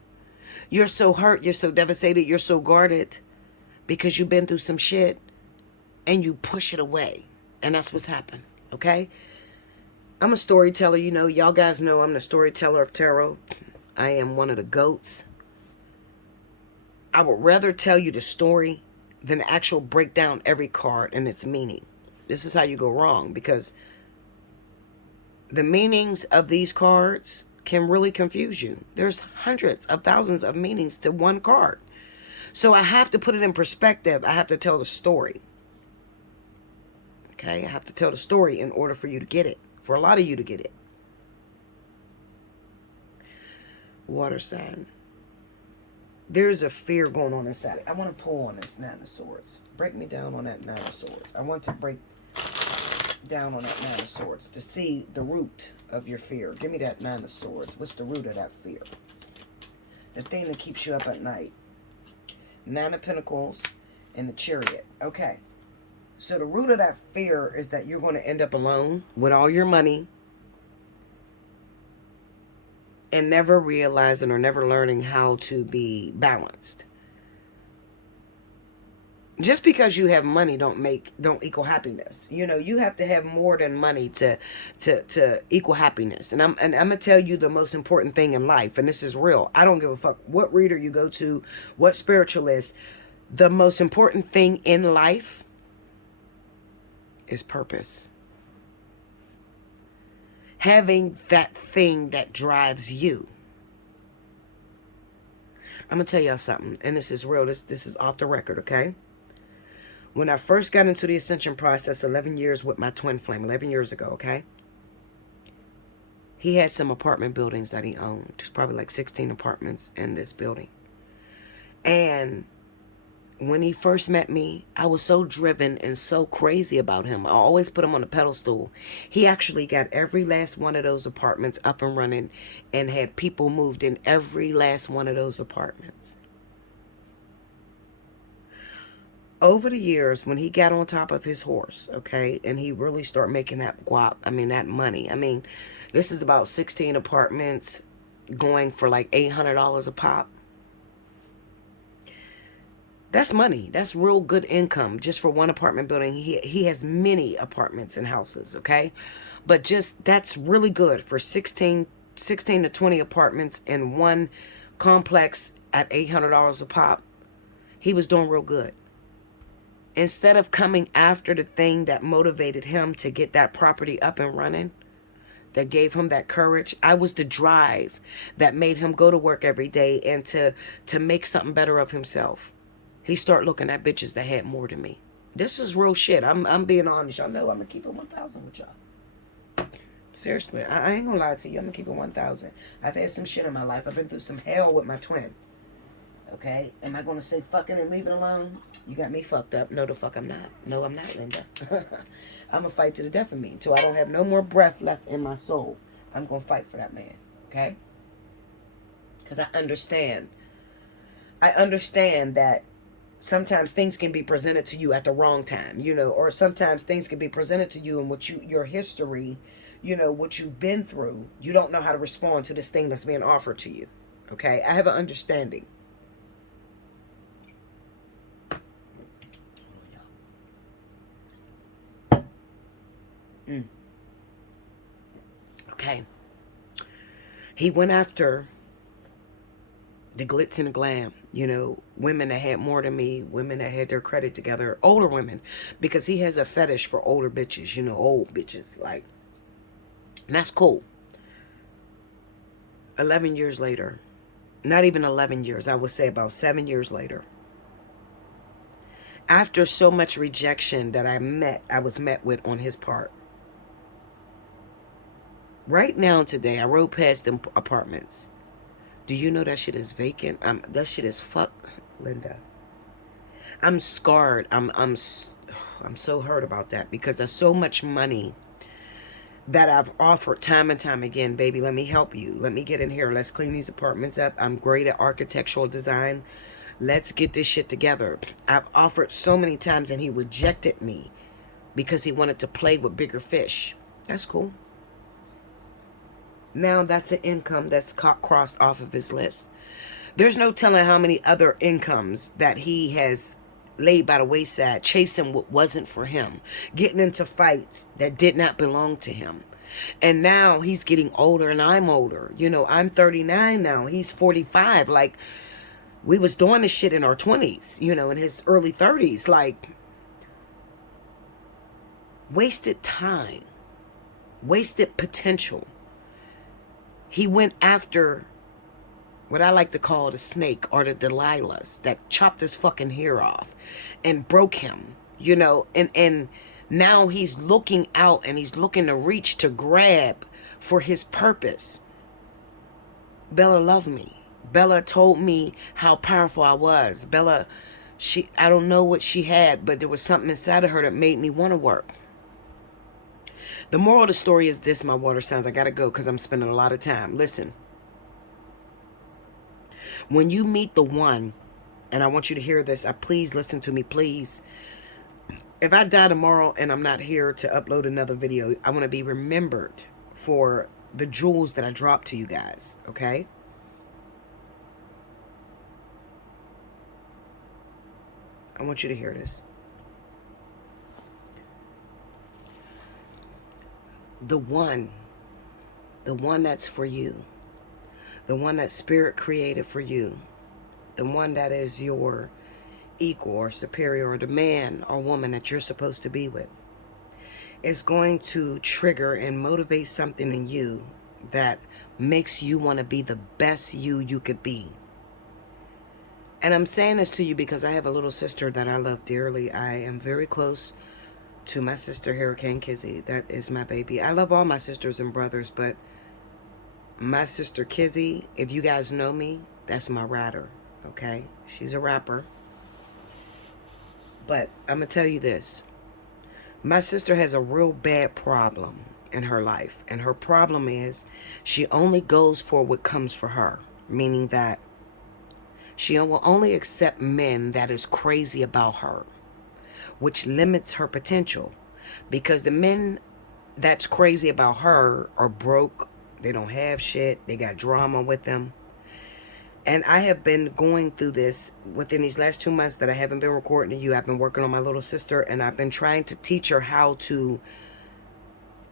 You're so hurt, you're so devastated, you're so guarded because you've been through some shit and you push it away. And that's what's happened, okay? I'm a storyteller, you know. Y'all guys know I'm the storyteller of tarot. I am one of the goats. I would rather tell you the story than actual break down every card and its meaning. This is how you go wrong, because the meanings of these cards can really confuse you. There's hundreds of thousands of meanings to one card. So I have to put it in perspective. I have to tell the story. Okay, I have to tell the story in order for you to get it. For a lot of you to get it. Water sign. There's a fear going on inside. I want to pull on this Nine of Swords. Break me down on that Nine of Swords. I want to break down on that Nine of Swords to see the root of your fear. Give me that Nine of Swords. What's the root of that fear? The thing that keeps you up at night. Nine of Pentacles and the Chariot. Okay. So the root of that fear is that you're going to end up alone with all your money and never realizing or never learning how to be balanced. Just because you have money don't equal happiness. You know, you have to have more than money to equal happiness. And I'm gonna tell you the most important thing in life, and this is real. I don't give a fuck what reader you go to, what spiritualist. The most important thing in life is purpose. Having that thing that drives you. I'm gonna tell y'all something, and this is real. This is off the record, okay? When I first got into the ascension process 11 years with my twin flame, 11 years ago, okay? He had some apartment buildings that he owned. There's probably like 16 apartments in this building. And when he first met me, I was so driven and so crazy about him. I always put him on a pedestal. He actually got every last one of those apartments up and running and had people moved in every last one of those apartments. Over the years, when he got on top of his horse, okay, and he really started making that guap, that money. This is about 16 apartments going for like $800 a pop. That's money. That's real good income just for one apartment building. He has many apartments and houses, okay? But just that's really good for 16 to 20 apartments in one complex at $800 a pop. He was doing real good. Instead of coming after the thing that motivated him to get that property up and running, that gave him that courage, I was the drive that made him go to work every day and to make something better of himself. He started looking at bitches that had more than me. This is real shit. I'm being honest. Y'all know I'm going to keep it 1,000 with y'all. Seriously, I ain't going to lie to you. I'm going to keep it 1,000. I've had some shit in my life. I've been through some hell with my twin. Okay? Am I going to say fucking and leave it alone? You got me fucked up. No, the fuck I'm not. No, I'm not, Linda. I'm going to fight to the death of me until I don't have no more breath left in my soul. I'm going to fight for that man. Okay? Because I understand. I understand that sometimes things can be presented to you at the wrong time, or sometimes things can be presented to you and your history, what you've been through. You don't know how to respond to this thing that's being offered to you. Okay? I have an understanding. Okay. He went after the glitz and the glam, women that had more than me, women that had their credit together, older women, because he has a fetish for older bitches, old bitches, like, and that's cool. 11 years later, not even 11 years, I would say about 7 years later, after so much rejection that I was met with on his part. Right now, today, I rode past them apartments. Do you know that shit is vacant? That shit is fuck, Linda. I'm scarred. I'm so hurt about that because there's so much money that I've offered time and time again. Baby, let me help you. Let me get in here. Let's clean these apartments up. I'm great at architectural design. Let's get this shit together. I've offered so many times and he rejected me because he wanted to play with bigger fish. That's cool. Now that's an income that's crossed off of his list. There's no telling how many other incomes that he has laid by the wayside, chasing what wasn't for him, getting into fights that did not belong to him. And now he's getting older and I'm older. I'm 39 now. He's 45. Like, we was doing this shit in our 20s, in his early 30s. Like, wasted time, wasted potential. He went after what I like to call the snake or the Delilahs that chopped his fucking hair off and broke him, and now he's looking out and he's looking to reach to grab for his purpose. Bella loved me. Bella told me how powerful I was. Bella, I don't know what she had, but there was something inside of her that made me want to work. The moral of the story is this, my water signs. I got to go because I'm spending a lot of time. Listen. When you meet the one, and I want you to hear this, please listen to me, please. If I die tomorrow and I'm not here to upload another video, I want to be remembered for the jewels that I dropped to you guys, okay? I want you to hear this. The one that's for you, the one that Spirit created for you, the one that is your equal or superior, or the man or woman that you're supposed to be with, is going to trigger and motivate something in you that makes you want to be the best you could be. And I'm saying this to you because I have a little sister that I love dearly. I am very close to my sister, Hurricane Kizzy. That is my baby. I love all my sisters and brothers, but my sister Kizzy, if you guys know me, that's my rider, okay? She's a rapper. But I'm going to tell you this. My sister has a real bad problem in her life. And her problem is she only goes for what comes for her. Meaning that she will only accept men that is crazy about her, which limits her potential. Because the men that's crazy about her are broke. They don't have shit. They got drama with them. And I have been going through this within these last 2 months that I haven't been recording to you. I've been working on my little sister, and I've been trying to teach her how to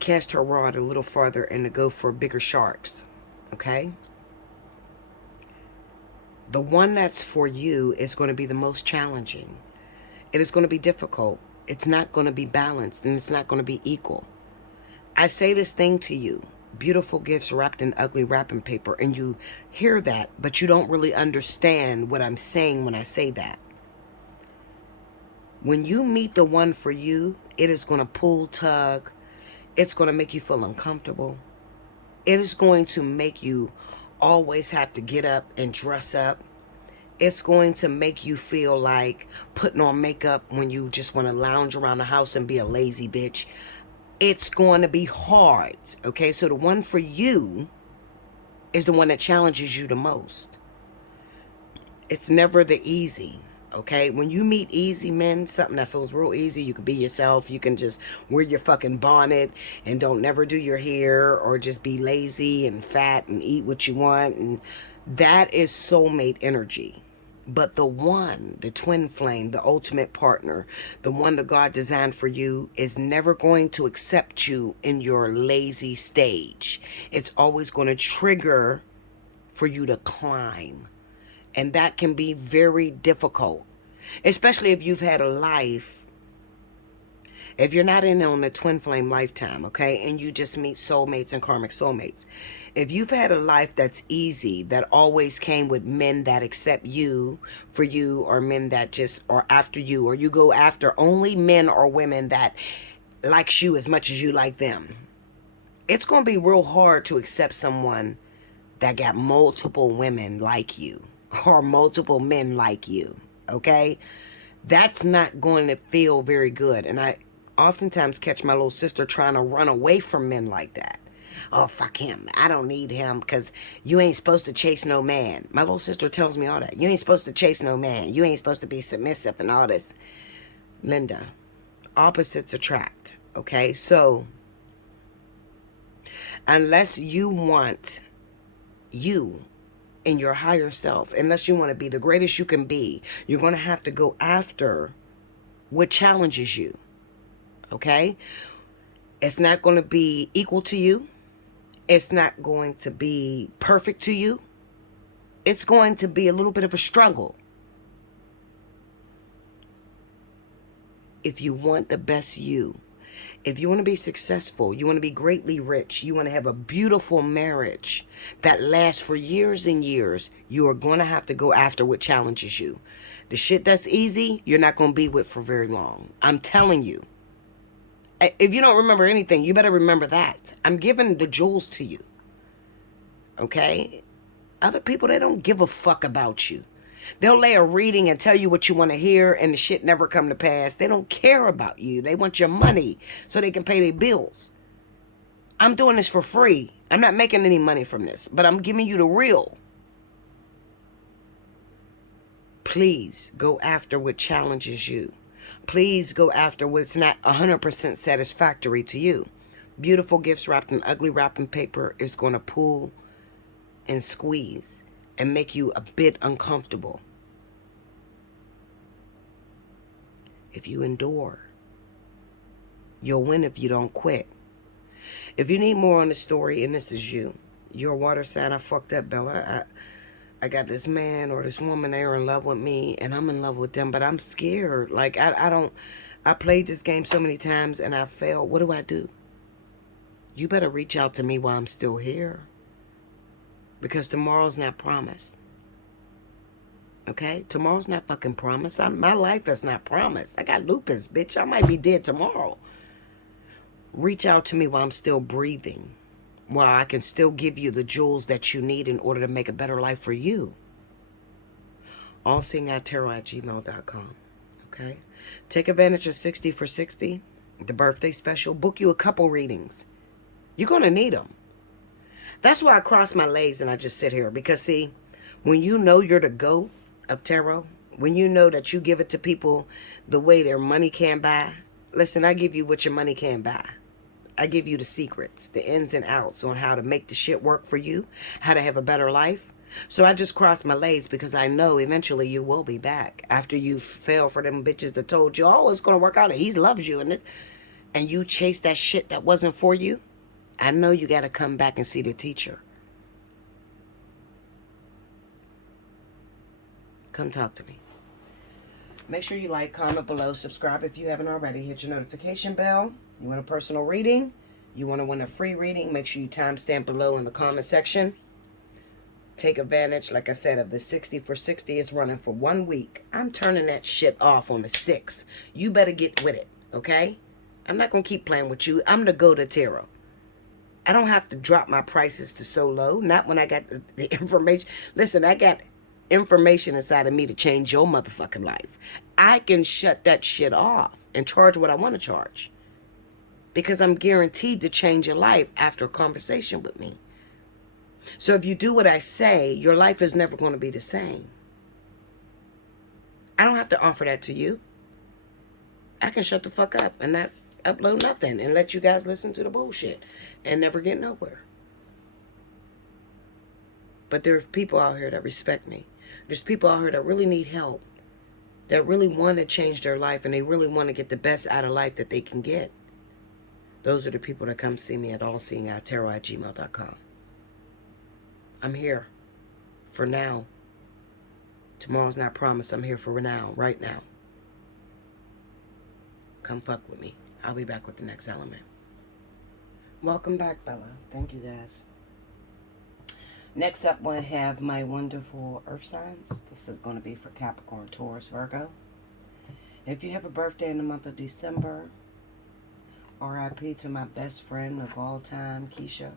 cast her rod a little farther and to go for bigger sharks. Okay? The one that's for you is going to be the most challenging. It is going to be difficult. It's not going to be balanced, and it's not going to be equal. I say this thing to you. Beautiful gifts wrapped in ugly wrapping paper, and you hear that, but you don't really understand what I'm saying when I say that. When you meet the one for you, it is going to pull, tug. It's going to make you feel uncomfortable. It is going to make you always have to get up and dress up. It's going to make you feel like putting on makeup when you just want to lounge around the house and be a lazy bitch. It's going to be hard, okay? So the one for you is the one that challenges you the most. It's never the easy, okay? When you meet easy men, something that feels real easy, you can be yourself. You can just wear your fucking bonnet and don't never do your hair, or just be lazy and fat and eat what you want. And that is soulmate energy. But the one, the twin flame, the ultimate partner, the one that God designed for you, is never going to accept you in your lazy stage. It's always going to trigger for you to climb. And that can be very difficult, especially if you've had a life. If you're not in on the twin flame lifetime, okay, and you just meet soulmates and karmic soulmates. If you've had a life that's easy, that always came with men that accept you for you, or men that just are after you, or you go after only men or women that likes you as much as you like them, it's going to be real hard to accept someone that got multiple women like you, or multiple men like you, okay? That's not going to feel very good. And I oftentimes catch my little sister trying to run away from men like that. Oh, fuck him. I don't need him because you ain't supposed to chase no man. My little sister tells me all that. You ain't supposed to chase no man. You ain't supposed to be submissive and all this. Linda, opposites attract, okay? So, unless you want you in your higher self, unless you want to be the greatest you can be, you're going to have to go after what challenges you, okay? It's not going to be equal to you. It's not going to be perfect to you. It's going to be a little bit of a struggle. If you want the best you, if you want to be successful, you want to be greatly rich, you want to have a beautiful marriage that lasts for years and years, you are going to have to go after what challenges you. The shit that's easy, you're not going to be with for very long. I'm telling you. If you don't remember anything, you better remember that. I'm giving the jewels to you. Okay? Other people, they don't give a fuck about you. They'll lay a reading and tell you what you want to hear, and the shit never come to pass. They don't care about you. They want your money so they can pay their bills. I'm doing this for free. I'm not making any money from this, but I'm giving you the real. Please go after what challenges you. Please go after what's not 100% satisfactory to you. Beautiful gifts wrapped in ugly wrapping paper is going to pull and squeeze and make you a bit uncomfortable. If you endure, you'll win if you don't quit. If you need more on the story, and this is you, you're a water sign. I fucked up, Bella. I got this man or this woman, they are in love with me, and I'm in love with them, but I'm scared. Like, I played this game so many times, and I failed. What do I do? You better reach out to me while I'm still here, because tomorrow's not promised. Okay? Tomorrow's not fucking promised. My life is not promised. I got lupus, bitch. I might be dead tomorrow. Reach out to me while I'm still breathing, while I can still give you the jewels that you need in order to make a better life for you. Allseeingeyetarot@gmail.com. Okay? Take advantage of 60 for 60, the birthday special. Book you a couple readings. You're going to need them. That's why I cross my legs and I just sit here. Because, see, when you know you're the GOAT of tarot, when you know that you give it to people the way their money can buy, listen, I give you what your money can buy. I give you the secrets, the ins and outs on how to make the shit work for you, how to have a better life. So I just cross my legs because I know eventually you will be back after you fell for them bitches that told you, oh, it's going to work out and he loves you, and you chase that shit that wasn't for you. I know you got to come back and see the teacher. Come talk to me. Make sure you like, comment below, subscribe if you haven't already. Hit your notification bell. You want a personal reading? You want to win a free reading? Make sure you timestamp below in the comment section. Take advantage, like I said, of the 60 for 60. It's running for 1 week. I'm turning that shit off on the 6th. You better get with it, okay? I'm not going to keep playing with you. I'm the go-to tarot. I don't have to drop my prices to so low. Not when I got the information. Listen, I got information inside of me to change your motherfucking life. I can shut that shit off and charge what I want to charge. Because I'm guaranteed to change your life after a conversation with me. So if you do what I say, your life is never going to be the same. I don't have to offer that to you. I can shut the fuck up and not upload nothing and let you guys listen to the bullshit and never get nowhere. But there's people out here that respect me. There's people out here that really need help, that really want to change their life, and they really want to get the best out of life that they can get. Those are the people that come see me at allseeingeyetarot@gmail.com. I'm here for now. Tomorrow's not promised. I'm here for now, right now. Come fuck with me. I'll be back with the next element. Welcome back, Bella. Thank you, guys. Next up, I have my wonderful earth signs. This is going to be for Capricorn, Taurus, Virgo. If you have a birthday in the month of December, RIP to my best friend of all time, Keisha.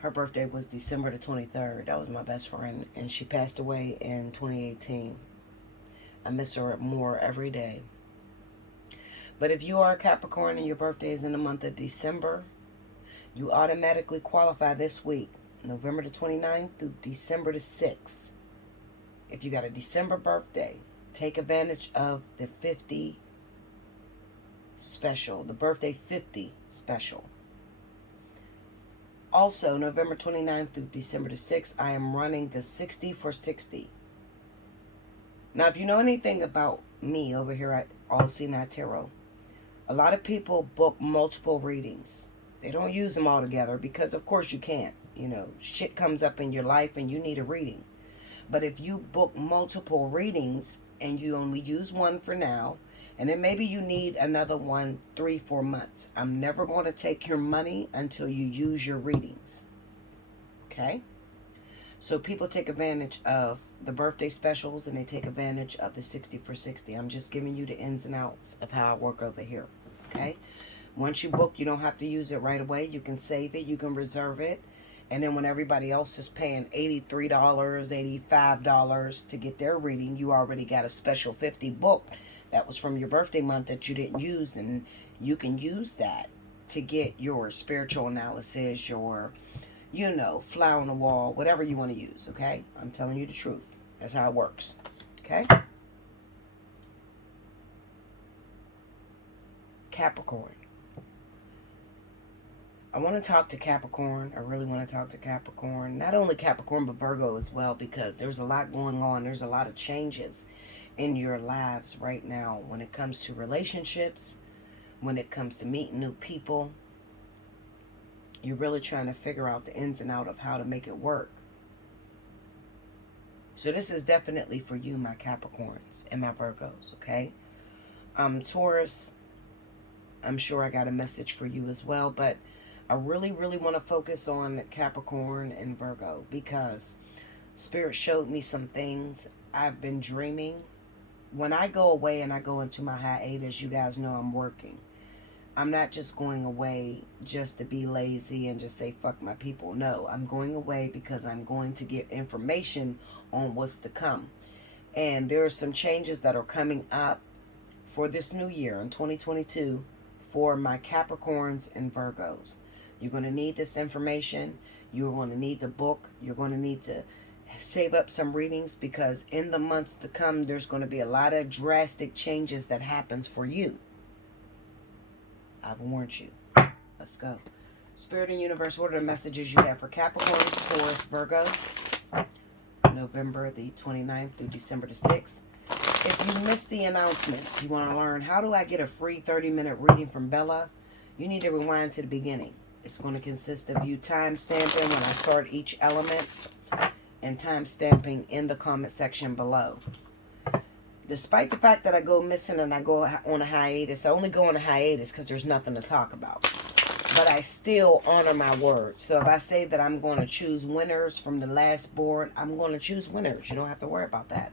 Her birthday was December the 23rd. That was my best friend, and she passed away in 2018. I miss her more every day. But if you are a Capricorn and your birthday is in the month of December, you automatically qualify this week, November the 29th through December the 6th. If you got a December birthday, take advantage of the 50 special, the birthday 50 special. Also, November 29th through December the 6th, I am running the 60 for 60. Now, if you know anything about me over here at Allseeingeyetarot, a lot of people book multiple readings. They don't use them all together because, of course, you can't. You know, shit comes up in your life and you need a reading. But if you book multiple readings and you only use one for now, and then maybe you need another one 3-4 months, I'm never going to take your money until you use your readings. Okay? So people take advantage of the birthday specials and they take advantage of the 60 for 60. I'm just giving you the ins and outs of how I work over here. Okay? Once you book, you don't have to use it right away. You can save it. You can reserve it. And then when everybody else is paying $83, $85 to get their reading, you already got a special 50 book that was from your birthday month that you didn't use. And you can use that to get your spiritual analysis, your, you know, fly on the wall, whatever you want to use, okay? I'm telling you the truth. That's how it works, Okay? Capricorn. I want to talk to Capricorn. I really want to talk to Capricorn. Not only Capricorn, but Virgo as well, because there's a lot going on. There's a lot of changes in your lives right now when it comes to relationships, when it comes to meeting new people. You're really trying to figure out the ins and outs of how to make it work. So this is definitely for you, my Capricorns and my Virgos, okay? Taurus, I'm sure I got a message for you as well, but I really, really want to focus on Capricorn and Virgo because Spirit showed me some things I've been dreaming. When I go away and I go into my hiatus, you guys know I'm working. I'm not just going away just to be lazy and just say, fuck my people. No, I'm going away because I'm going to get information on what's to come. And there are some changes that are coming up for this new year in 2022 for my Capricorns and Virgos. You're going to need this information. You're going to need the book. You're going to need to save up some readings because in the months to come, there's going to be a lot of drastic changes that happens for you. I've warned you. Let's go. Spirit and Universe, what are the messages you have for Capricorn, Taurus, Virgo, November the 29th through December the 6th? If you missed the announcements, you want to learn how do I get a free 30-minute reading from Bella, you need to rewind to the beginning. It's going to consist of you time stamping when I start each element and time stamping in the comment section below. Despite the fact that I go missing and I go on a hiatus, I only go on a hiatus because there's nothing to talk about. But I still honor my word. So if I say that I'm going to choose winners from the last board, I'm going to choose winners. You don't have to worry about that.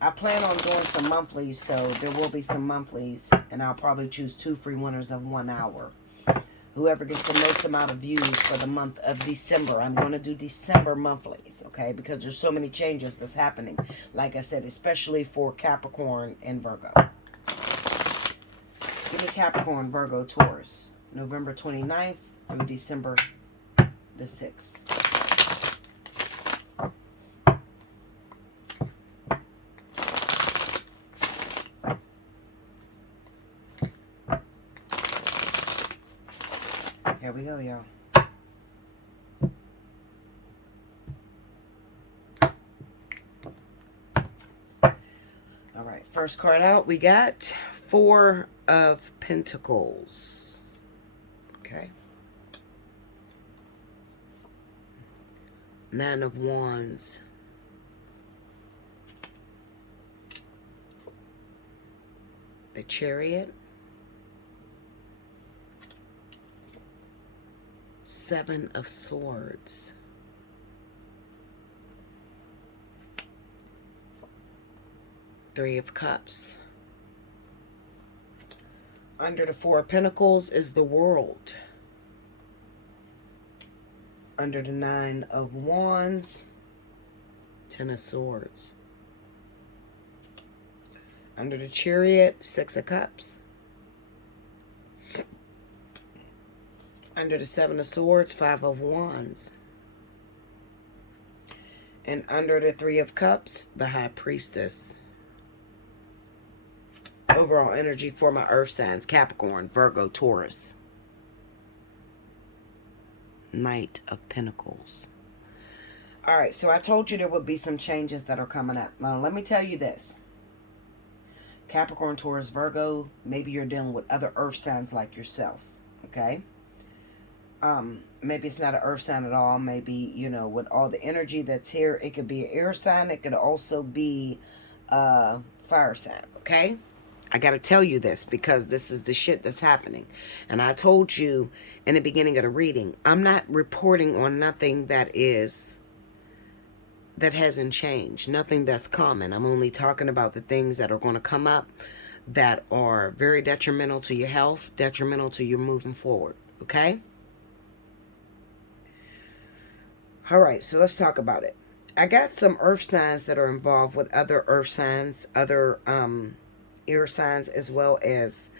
I plan on doing some monthlies, so there will be some monthlies. And I'll probably choose 2 free winners of 1 hour. Whoever gets the most amount of views for the month of December. I'm going to do December monthlies, okay? Because there's so many changes that's happening. Like I said, especially for Capricorn and Virgo. Give me Capricorn, Virgo, Taurus. November 29th through December the 6th. Here we go, y'all. All right, first card out, we got 4 of Pentacles. Okay. 9 of Wands. The Chariot. 7 of Swords. Three of Cups. Under the 4 of Pentacles is the World. Under the 9 of Wands, 10 of Swords. Under the Chariot, 6 of Cups. Under the 7 of Swords, 5 of Wands. And under the 3 of Cups, the High Priestess. Overall energy for my earth signs, Capricorn, Virgo, Taurus. Knight of Pentacles. All right, so I told you there would be some changes that are coming up. Now, let me tell you this. Capricorn, Taurus, Virgo, maybe you're dealing with other earth signs like yourself, okay? Maybe it's not an earth sign at all. Maybe, you know, with all the energy that's here, it could be an air sign. It could also be a fire sign, okay? I got to tell you this because this is the shit that's happening. And I told you in the beginning of the reading, I'm not reporting on nothing that hasn't changed, nothing that's common. I'm only talking about the things that are going to come up that are very detrimental to your health, detrimental to you moving forward, okay? All right, so let's talk about it. I got some earth signs that are involved with other earth signs, other air signs, as well as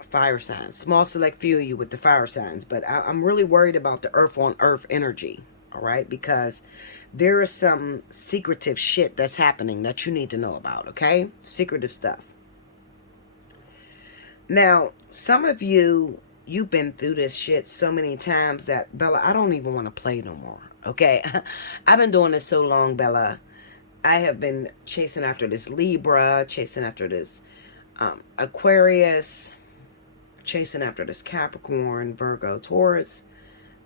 fire signs. Small select few of you with the fire signs, but I'm really worried about the earth on earth energy, all right? Because There is some secretive shit that's happening that you need to know about, okay? Secretive stuff. Now, some of you, you've been through this shit so many times that, Bella, I don't even want to play no more, okay? I've been doing this so long, Bella. I have been chasing after this Libra, chasing after this Aquarius, chasing after this Capricorn, Virgo, Taurus.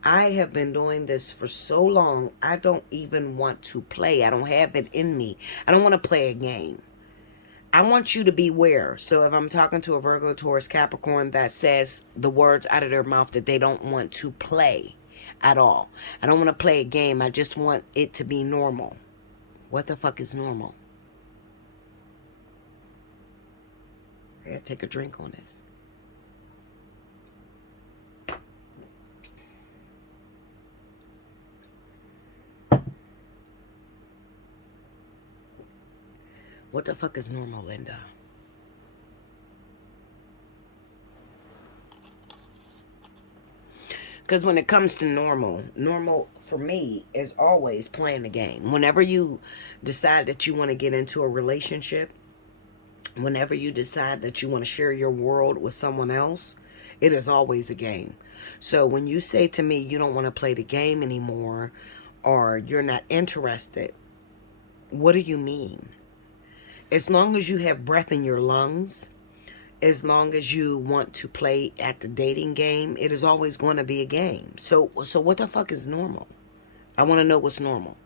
I have been doing this for so long, I don't even want to play. I don't have it in me. I don't want to play a game. I want you to beware. So if I'm talking to a Virgo, Taurus, Capricorn that says the words out of their mouth that they don't want to play at all. I don't want to play a game. I just want it to be normal. What the fuck is normal? I gotta take a drink on this. What the fuck is normal, Linda? Because when it comes to normal for me is always playing the game. Whenever you decide that you want to get into a relationship, whenever you decide that you want to share your world with someone else, it is always a game. So when you say to me you don't want to play the game anymore, or you're not interested, what do you mean? As long as you have breath in your lungs, as long as you want to play at the dating game, it is always going to be a game. So what the fuck is normal? I want to know what's normal.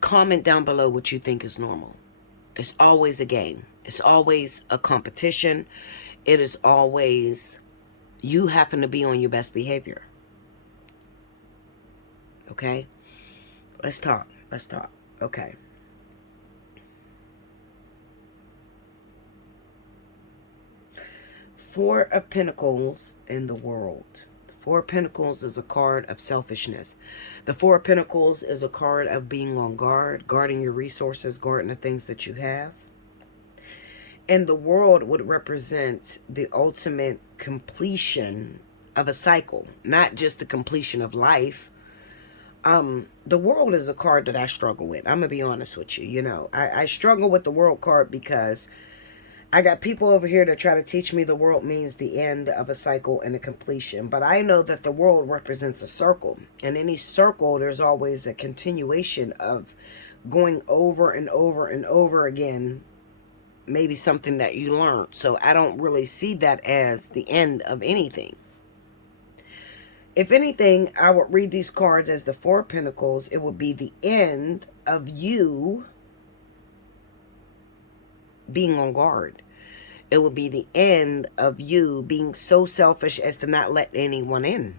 Comment down below what you think is normal. It's always a game. It's always a competition. It is always you having to be on your best behavior. Okay? Let's talk. Let's talk. Okay. Four of Pentacles in the world. The Four of Pentacles is a card of selfishness. The Four of Pentacles is a card of being on guard, guarding your resources, guarding the things that you have. And the world would represent the ultimate completion of a cycle, not just the completion of life. The world is a card that I struggle with. I'm going to be honest with you. You know, I struggle with the world card because I got people over here that try to teach me the world means the end of a cycle and a completion. But I know that the world represents a circle. And in each circle, there's always a continuation of going over and over and over again. Maybe something that you learned. So I don't really see that as the end of anything. If anything, I would read these cards as the Four of Pentacles. It would be the end of you being on guard. It would be the end of you being so selfish as to not let anyone in.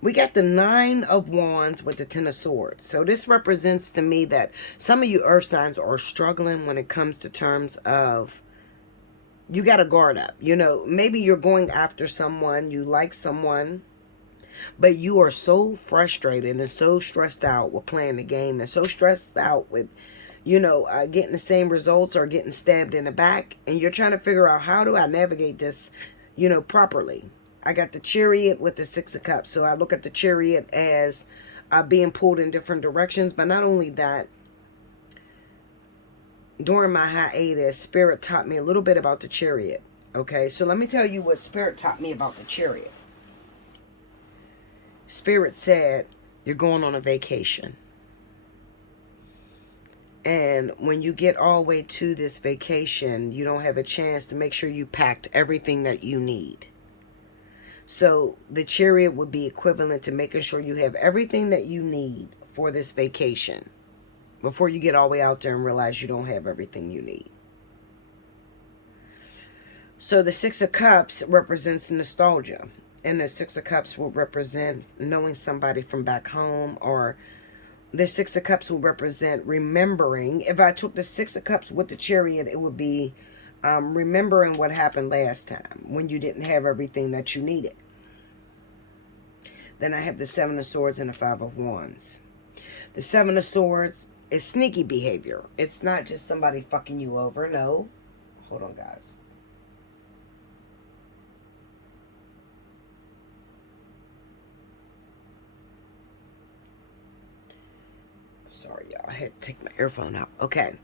We got the Nine of Wands with the Ten of Swords. So this represents to me that some of you earth signs are struggling when it comes to terms of you got to guard up. You know, maybe you're going after someone, you like someone, but you are so frustrated and so stressed out with playing the game and so stressed out with, you know, getting the same results or getting stabbed in the back. And you're trying to figure out, how do I navigate this, you know, properly? I got the Chariot with the Six of Cups. So I look at the Chariot as being pulled in different directions. But not only that, during my hiatus, Spirit taught me a little bit about the Chariot. Okay, so let me tell you what Spirit taught me about the Chariot. Spirit said, you're going on a vacation. And when you get all the way to this vacation, you don't have a chance to make sure you packed everything that you need. So the Chariot would be equivalent to making sure you have everything that you need for this vacation before you get all the way out there and realize you don't have everything you need. So the Six of Cups represents nostalgia. And the Six of Cups will represent knowing somebody from back home, or the Six of Cups will represent remembering. If I took the Six of Cups with the Chariot, it would be remembering what happened last time when you didn't have everything that you needed. Then I have the Seven of Swords and the Five of Wands. The Seven of Swords is sneaky behavior. It's not just somebody fucking you over. No. Hold on, guys. I had to take my earphone out. Okay.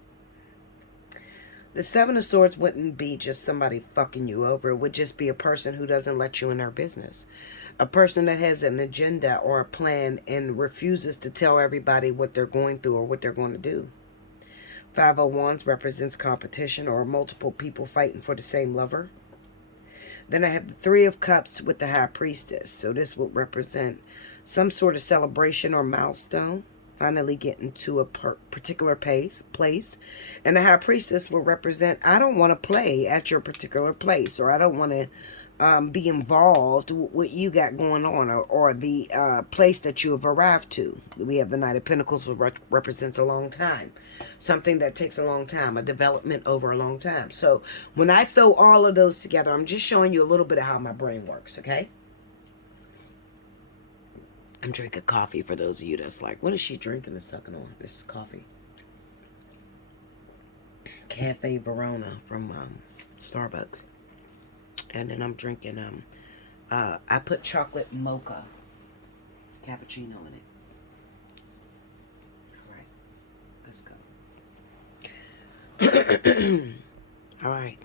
The Seven of Swords wouldn't be just somebody fucking you over. It would just be a person who doesn't let you in their business. A person that has an agenda or a plan and refuses to tell everybody what they're going through or what they're going to do. Five of Wands represents competition or multiple people fighting for the same lover. Then I have the Three of Cups with the High Priestess. So this would represent some sort of celebration or milestone. Finally getting to a particular place. And the High Priestess will represent, I don't want to play at your particular place, or I don't want to be involved with what you got going on, or the place that you have arrived to. We have the Knight of Pentacles, which represents a long time. Something that takes a long time, a development over a long time. So when I throw all of those together, I'm just showing you a little bit of how my brain works, okay? I'm drinking coffee for those of you that's like, what is she drinking and sucking on? This is coffee. Cafe Verona from Starbucks. And then I'm drinking, I put chocolate mocha cappuccino in it. All right, let's go. All right,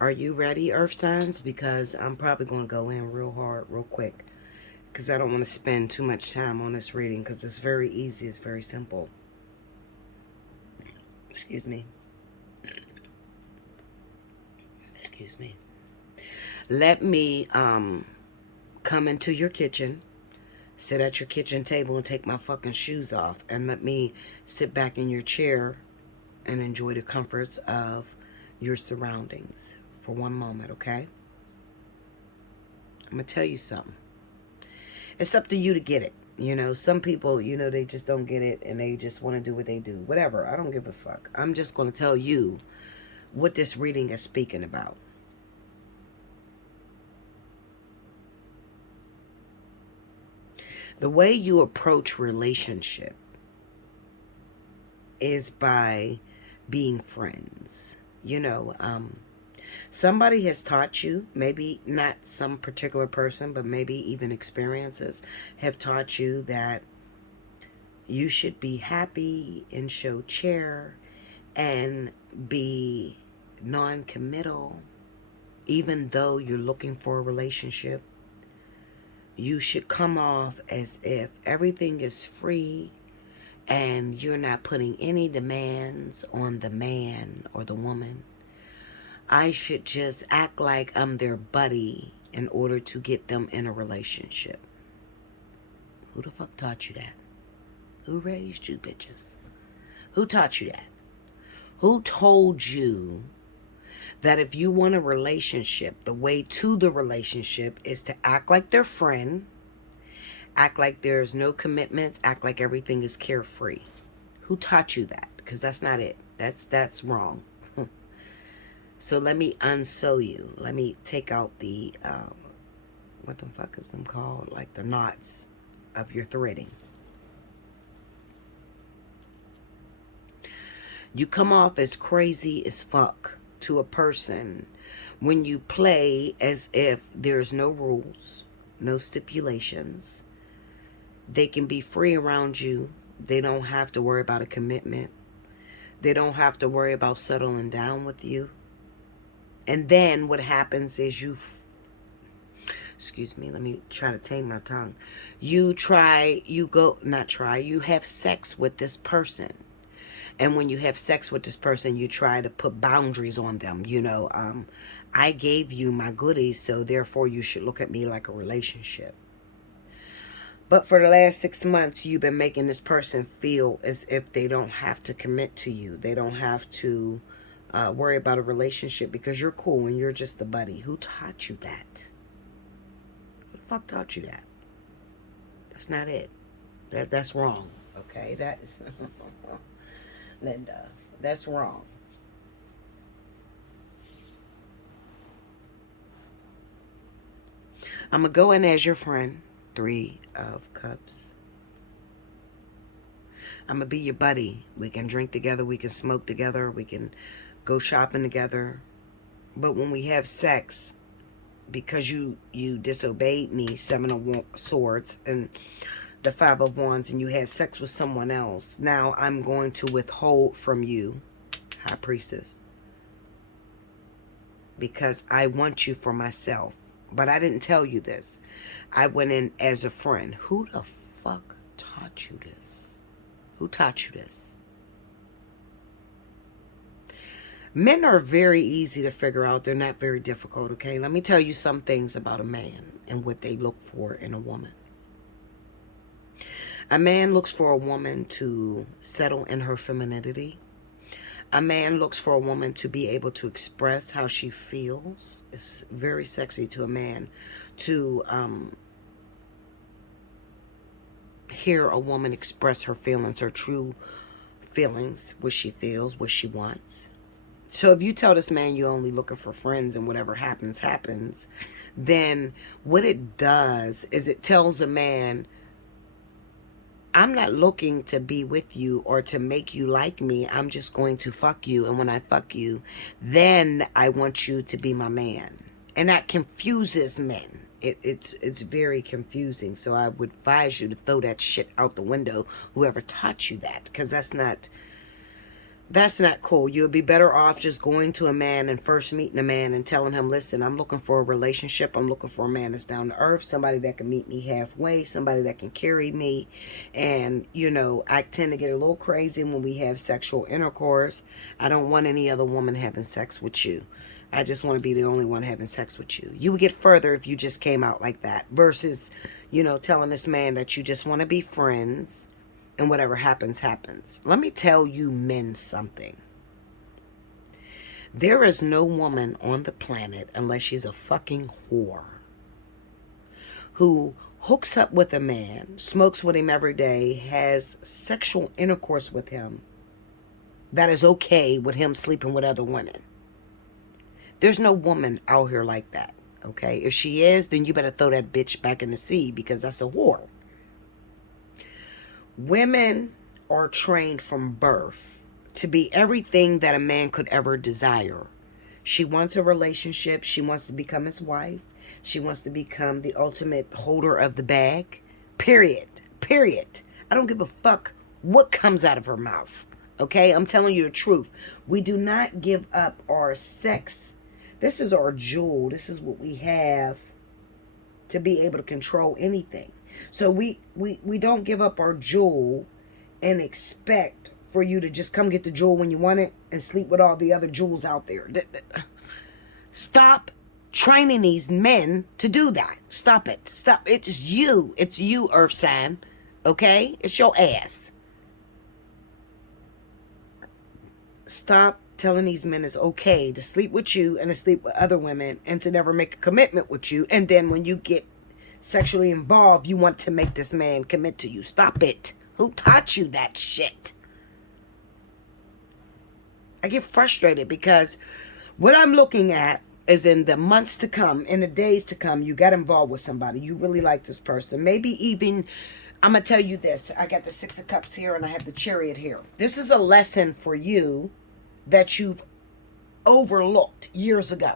are you ready, Earth signs? Because I'm probably going to go in real hard, real quick. Because I don't want to spend too much time on this reading, because it's very easy, it's very simple. Excuse me. Excuse me. Let me come into your kitchen, sit at your kitchen table and take my fucking shoes off, and let me sit back in your chair and enjoy the comforts of your surroundings for one moment, okay? I'm going to tell you something. It's up to you to get it. You know, some people, you know, they just don't get it and they just want to do what they do. Whatever. I don't give a fuck. I'm just going to tell you what this reading is speaking about. The way you approach relationship is by being friends. You know, somebody has taught you, maybe not some particular person, but maybe even experiences have taught you that you should be happy and show care and be non-committal, even though you're looking for a relationship. You should come off as if everything is free and you're not putting any demands on the man or the woman. I should just act like I'm their buddy in order to get them in a relationship. Who the fuck taught you that? Who raised you, bitches? Who taught you that? Who told you that if you want a relationship, the way to the relationship is to act like their friend, act like there's no commitments, act like everything is carefree? Who taught you that? Because that's not it. That's wrong. So let me unsew you. Let me take out the, what the fuck is them called? Like the knots of your threading. You come off as crazy as fuck to a person when you play as if there's no rules, no stipulations. They can be free around you. They don't have to worry about a commitment. They don't have to worry about settling down with you. And then what happens is you let me try to tame my tongue. You have sex with this person. And when you have sex with this person, you try to put boundaries on them. You know, I gave you my goodies, so therefore you should look at me like a relationship. But for the last 6 months, you've been making this person feel as if they don't have to commit to you. They don't have to worry about a relationship because you're cool and you're just the buddy. Who taught you that? Who the fuck taught you that? That's not it. That's wrong. Okay, that's Linda. That's wrong. I'm gonna go in as your friend. 3 of Cups. I'm gonna be your buddy. We can drink together. We can smoke together. We can go shopping together. But when we have sex, because you disobeyed me, 7 of Swords, and the Five of Wands and you had sex with someone else, now I'm going to withhold from you, High Priestess, because I want you for myself. But I didn't tell you this. I went in as a friend. Who the fuck taught you this? Who taught you this? Men are very easy to figure out. They're not very difficult, okay? Let me tell you some things about a man and what they look for in a woman. A man looks for a woman to settle in her femininity. A man looks for a woman to be able to express how she feels. It's very sexy to a man to hear a woman express her feelings, her true feelings, what she feels, what she wants. So if you tell this man you're only looking for friends and whatever happens, happens, then what it does is it tells a man, I'm not looking to be with you or to make you like me. I'm just going to fuck you. And when I fuck you, then I want you to be my man. And that confuses men. It's very confusing. So I would advise you to throw that shit out the window, whoever taught you that, because that's not cool. You would be better off just going to a man and first meeting a man and telling him, listen, I'm looking for a relationship. I'm looking for a man that's down to earth, somebody that can meet me halfway, somebody that can carry me. And, you know, I tend to get a little crazy when we have sexual intercourse. I don't want any other woman having sex with you. I just want to be the only one having sex with you. You would get further if you just came out like that versus, you know, telling this man that you just want to be friends. And whatever happens, happens. Let me tell you men something. There is no woman on the planet, unless she's a fucking whore, who hooks up with a man, smokes with him every day, has sexual intercourse with him, that is okay with him sleeping with other women. There's no woman out here like that, okay? If she is, then you better throw that bitch back in the sea, because that's a whore. Women are trained from birth to be everything that a man could ever desire. She wants a relationship. She wants to become his wife. She wants to become the ultimate holder of the bag. Period. Period. I don't give a fuck what comes out of her mouth. Okay? I'm telling you the truth. We do not give up our sex. This is our jewel. This is what we have to be able to control anything. So we don't give up our jewel and expect for you to just come get the jewel when you want it and sleep with all the other jewels out there. Stop training these men to do that. Stop it. Stop. It's you. It's you, Earth sign. Okay? It's your ass. Stop telling these men it's okay to sleep with you and to sleep with other women and to never make a commitment with you. And then when you get sexually involved, you want to make this man commit to you. Stop it. Who taught you that shit? I get frustrated because what I'm looking at is in the months to come, in the days to come, you got involved with somebody. You really like this person. Maybe even, I'm going to tell you this. I got the Six of Cups here and I have the Chariot here. This is a lesson for you that you've overlooked years ago.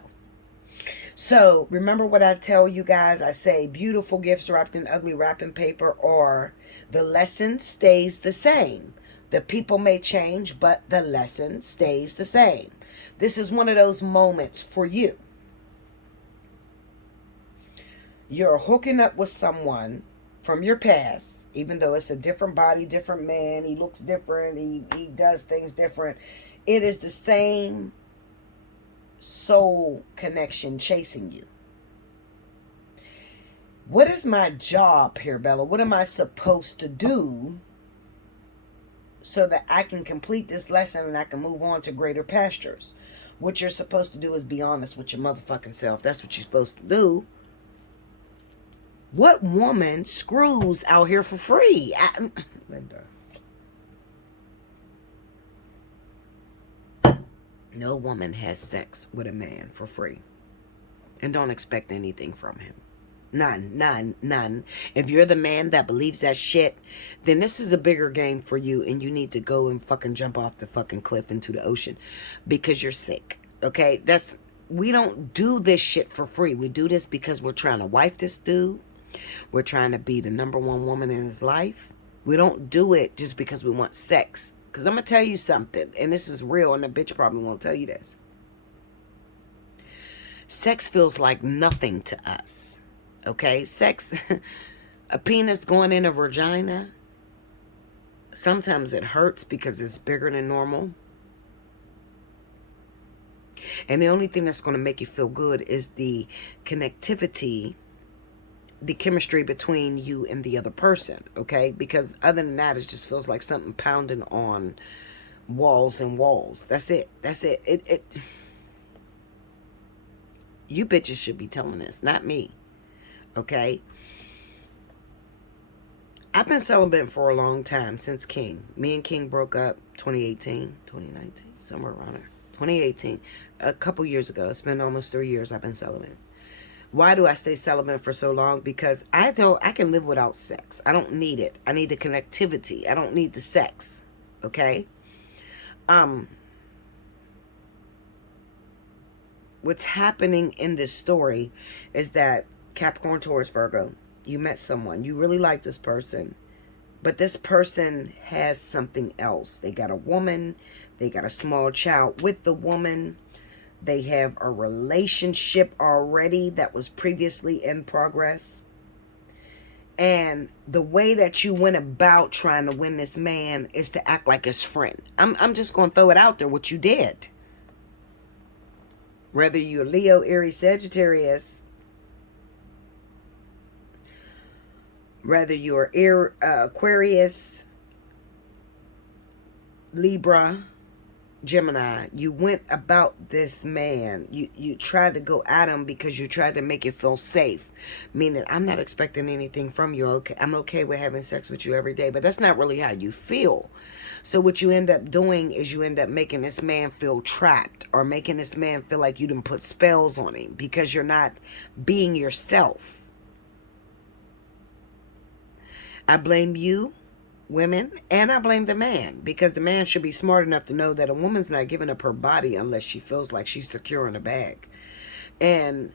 So remember what I tell you guys. I say beautiful gifts wrapped in ugly wrapping paper, or the lesson stays the same. The people may change, but the lesson stays the same. This is one of those moments for you. You're hooking up with someone from your past, even though it's a different body, different man. He looks different. He does things different. It is the same soul connection chasing you. What is my job here, Bella? What am I supposed to do so that I can complete this lesson and I can move on to greater pastures? What you're supposed to do is be honest with your motherfucking self. That's what you're supposed to do. What woman screws out here for free? Linda. No woman has sex with a man for free. And don't expect anything from him. None. If you're the man that believes that shit, then this is a bigger game for you and you need to go and fucking jump off the fucking cliff into the ocean because you're sick. Okay? We don't do this shit for free. We do this because we're trying to wife this dude. We're trying to be the number one woman in his life. We don't do it just because we want sex. Because I'm going to tell you something, and this is real, and the bitch probably won't tell you this. Sex feels like nothing to us. Okay? Sex, a penis going in a vagina, sometimes it hurts because it's bigger than normal. And the only thing that's going to make you feel good is the connectivity, the chemistry between you and the other person, okay? Because other than that, it just feels like something pounding on walls and walls. That's it. That's it. You bitches should be telling this, not me, okay? I've been celibate for a long time, since King. Me and King broke up 2018, 2019, somewhere around there. 2018, a couple years ago. It's been almost 3 years I've been celibate. Why do I stay celibate for so long? Because I can live without sex. I don't need it. I need the connectivity. I don't need the sex. Okay? What's happening in this story is that Capricorn, Taurus, Virgo, you met someone. You really like this person. But this person has something else. They got a woman. They got a small child with the woman. They have a relationship already that was previously in progress. And the way that you went about trying to win this man is to act like his friend. I'm just going to throw it out there what you did. Whether you're Leo, Aries, Sagittarius, whether you're Aquarius, Libra, Gemini, you went about this man. You tried to go at him because you tried to make it feel safe. Meaning, I'm not expecting anything from you. Okay, I'm okay with having sex with you every day. But that's not really how you feel. So what you end up doing is you end up making this man feel trapped. Or making this man feel like you didn't put spells on him. Because you're not being yourself. I blame you, women, and I blame the man, because the man should be smart enough to know that a woman's not giving up her body unless she feels like she's secure in a bag. And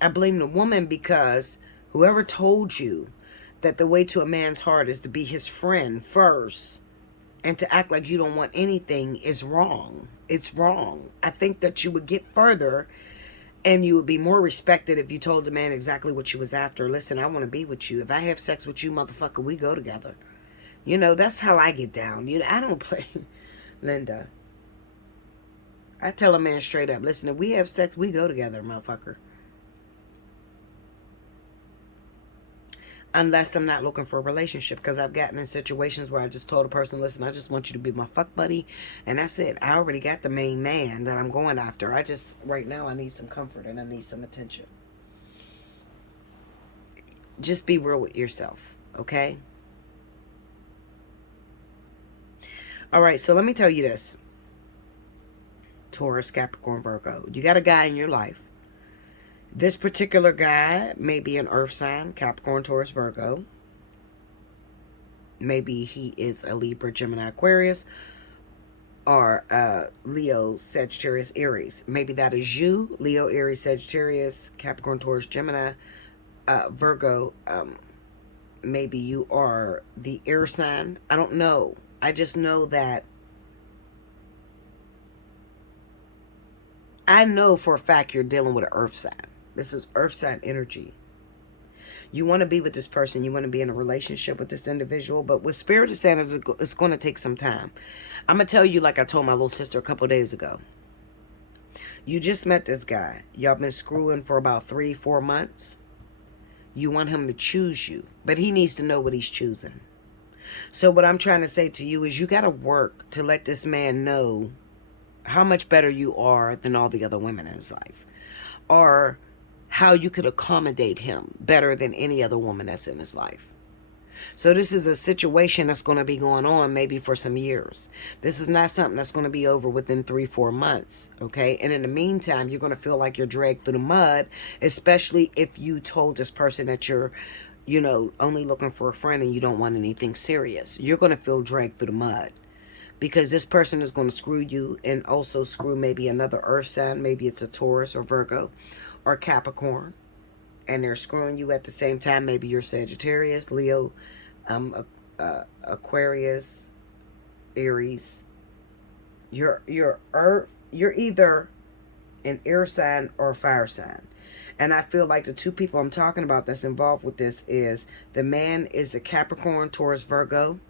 I blame the woman because whoever told you that the way to a man's heart is to be his friend first and to act like you don't want anything is wrong. It's wrong. I think that you would get further and you would be more respected if you told the man exactly what you was after. Listen, I want to be with you. If I have sex with you, motherfucker, we go together. You know, that's how I get down. You know, I don't play. Linda, I tell a man straight up, listen, if we have sex, we go together, motherfucker. Unless I'm not looking for a relationship, because I've gotten in situations where I just told a person, listen, I just want you to be my fuck buddy, and that's it. I already got the main man that I'm going after. Right now, I need some comfort and I need some attention. Just be real with yourself, okay? All right, so let me tell you this. Taurus, Capricorn, Virgo. You got a guy in your life. This particular guy may be an earth sign, Capricorn, Taurus, Virgo. Maybe he is a Libra, Gemini, Aquarius, or Leo, Sagittarius, Aries. Maybe that is you, Leo, Aries, Sagittarius, Capricorn, Taurus, Gemini, Virgo. Maybe you are the air sign. I don't know. I just know that I know for a fact you're dealing with an earth sign. This is earth sign energy. You want to be with this person. You want to be in a relationship with this individual. But what Spirit is saying is it's going to take some time. I'm going to tell you like I told my little sister a couple days ago. You just met this guy. Y'all been screwing for about 3-4 months. You want him to choose you. But he needs to know what he's choosing. So what I'm trying to say to you is you got to work to let this man know how much better you are than all the other women in his life. Or how you could accommodate him better than any other woman that's in his life. So this is a situation that's going to be going on maybe for some years. This is not something that's going to be over within 3-4 months, okay? And in the meantime, you're going to feel like you're dragged through the mud, especially if you told this person that you're, you know, only looking for a friend and you don't want anything serious. You're going to feel dragged through the mud. Because this person is going to screw you and also screw maybe another earth sign. Maybe it's a Taurus or Virgo or Capricorn. and they're screwing you at the same time. Maybe you're Sagittarius, Leo, Aquarius, Aries. You're Earth. You're either an air sign or a fire sign. And I feel like the two people I'm talking about that's involved with this is the man is a Capricorn, Taurus, Virgo,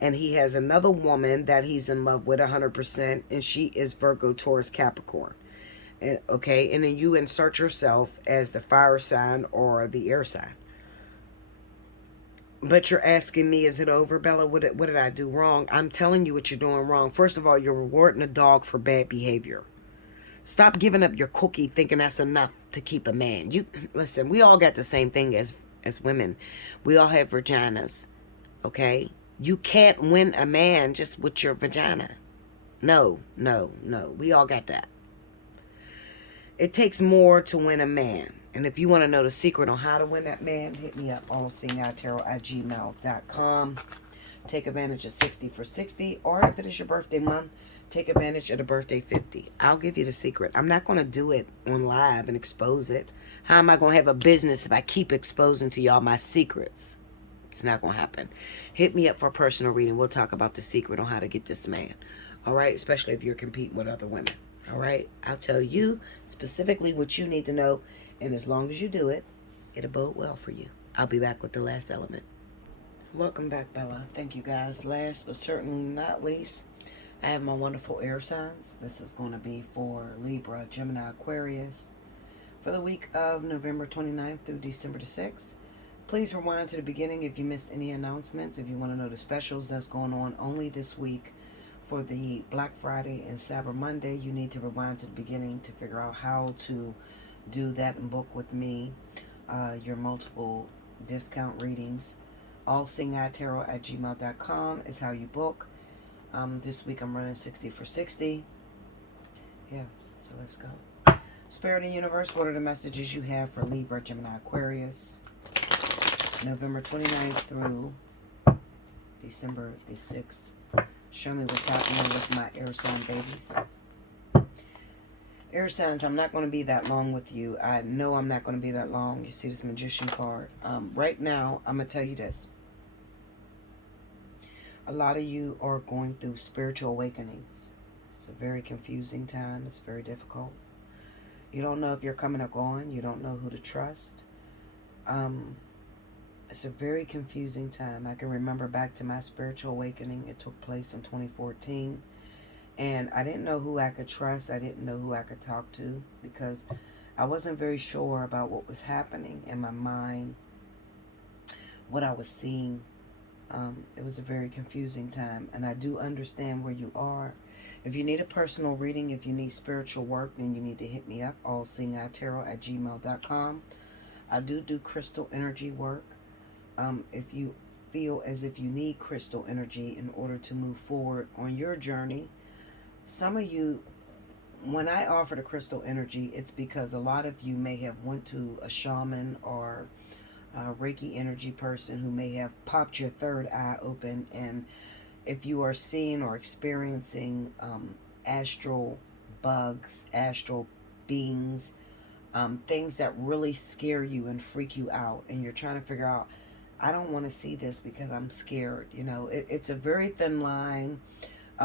and he has another woman that he's in love with 100%, and she is Virgo, Taurus, Capricorn. And okay, and then you insert yourself as the fire sign or the air sign. But you're asking me, is it over, Bella? What did I do wrong? I'm telling you what you're doing wrong. First of all, you're rewarding a dog for bad behavior. Stop giving up your cookie thinking that's enough to keep a man. You listen, we all got the same thing as women. We all have vaginas. Okay? You can't win a man just with your vagina. No. We all got that. It takes more to win a man. And if you want to know the secret on how to win that man, hit me up, Allseeingeyetarot@gmail.com. Take advantage of 60 for 60. Or if it is your birthday month, take advantage of the birthday 50. I'll give you the secret. I'm not going to do it on live and expose it. How am I going to have a business if I keep exposing to y'all my secrets? It's not going to happen. Hit me up for a personal reading. We'll talk about the secret on how to get this man. All right? Especially if you're competing with other women. All right? I'll tell you specifically what you need to know. And as long as you do it, it'll bode well for you. I'll be back with the last element. Welcome back, Bella. Thank you, guys. Last but certainly not least, I have my wonderful air signs. This is going to be for Libra, Gemini, Aquarius for the week of November 29th through December 6th. Please rewind to the beginning if you missed any announcements. If you want to know the specials that's going on only this week for the Black Friday and Cyber Monday, you need to rewind to the beginning to figure out how to do that and book with me your multiple discount readings. Allseeingeyetarot@gmail.com is how you book. This week I'm running 60 for 60. Yeah, so let's go. Spirit and Universe, what are the messages you have for Libra, Gemini, Aquarius? November 29th through December the 6th. Show me what's happening with my air sign babies. Air signs, I'm not going to be that long with you. I know I'm not going to be that long. You see this Magician card. Right now, I'm going to tell you this. A lot of you are going through spiritual awakenings. It's a very confusing time. It's very difficult. You don't know if you're coming or going. You don't know who to trust. It's a very confusing time. I can remember back to my spiritual awakening. It took place in 2014. And I didn't know who I could trust. I didn't know who I could talk to because I wasn't very sure about what was happening in my mind, what I was seeing. It was a very confusing time. And I do understand where you are. If you need a personal reading, if you need spiritual work, then you need to hit me up, allseeingeyetarot@gmail.com. I do crystal energy work. If you feel as if you need crystal energy in order to move forward on your journey, some of you, when I offer the crystal energy, it's because a lot of you may have went to a shaman or a Reiki energy person who may have popped your third eye open. And if you are seeing or experiencing astral bugs, astral beings, things that really scare you and freak you out, and you're trying to figure out, I don't want to see this because I'm scared. You know, it's a very thin line.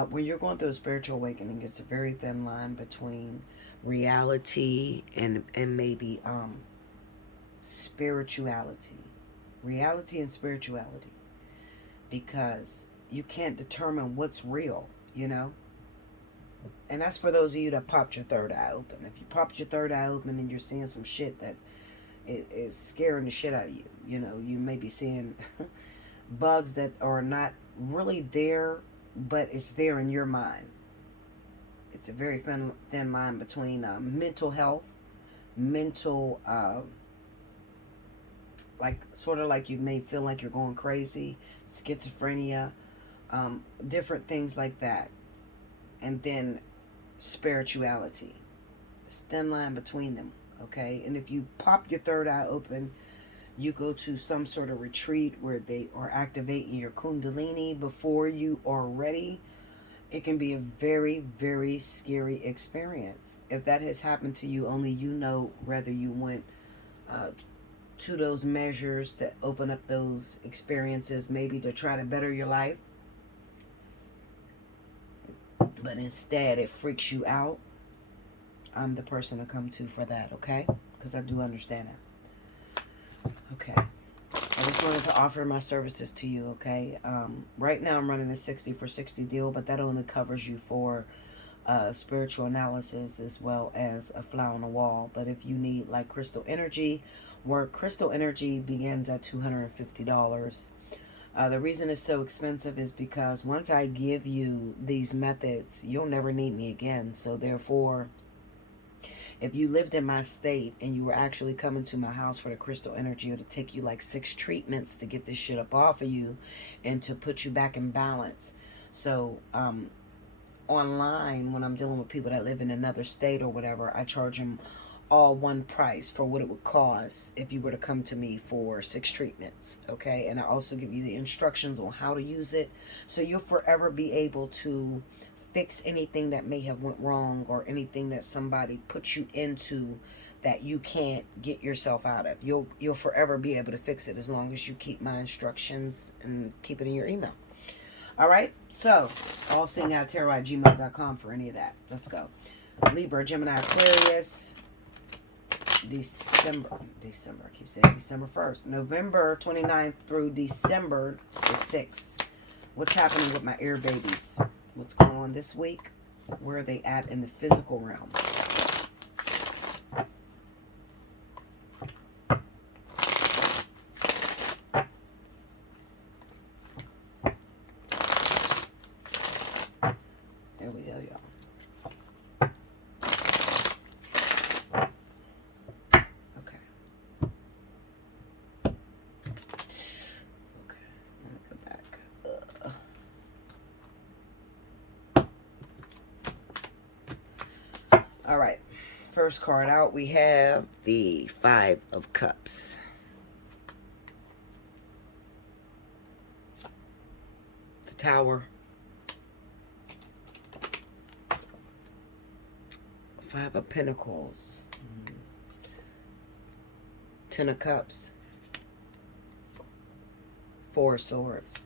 When you're going through a spiritual awakening, it's a very thin line between reality and maybe spirituality. Reality and spirituality. Because you can't determine what's real, you know? And that's for those of you that popped your third eye open. If you popped your third eye open and you're seeing some shit that is scaring the shit out of you, you know, you may be seeing bugs that are not really there, but it's there in your mind. It's a very thin line between mental health, mental, like sort of like you may feel like you're going crazy, schizophrenia, different things like that. And then spirituality. It's a thin line between them, okay? And if you pop your third eye open, you go to some sort of retreat where they are activating your kundalini before you are ready, it can be a very, very scary experience. If that has happened to you, only you know whether you went to those measures to open up those experiences, maybe to try to better your life. But instead, it freaks you out. I'm the person to come to for that, okay? Because I do understand that. Okay. I just wanted to offer my services to you, okay? Right now, I'm running a 60 for 60 deal, but that only covers you for spiritual analysis as well as a fly on the wall. But if you need like crystal energy work, crystal energy begins at $250. The reason it's so expensive is because once I give you these methods, you'll never need me again. So therefore, if you lived in my state and you were actually coming to my house for the crystal energy, it'll take you like 6 treatments to get this shit up off of you and to put you back in balance. So online, when I'm dealing with people that live in another state or whatever, I charge them all one price for what it would cost if you were to come to me for 6 treatments, okay? And I also give you the instructions on how to use it, so you'll forever be able to fix anything that may have went wrong or anything that somebody put you into that you can't get yourself out of. You'll forever be able to fix it as long as you keep my instructions and keep it in your email. All right, so allseeingeyetarot@gmail.com for any of that. Let's go. Libra, Gemini, Aquarius, December, I keep saying December 1st. November 29th through December the 6th. What's happening with my air babies? What's going on this week? Where are they at in the physical realm? There we go, y'all. All right, first card out, we have the 5 of Cups. The Tower. 5 of Pentacles. 10 of Cups. 4 of Swords.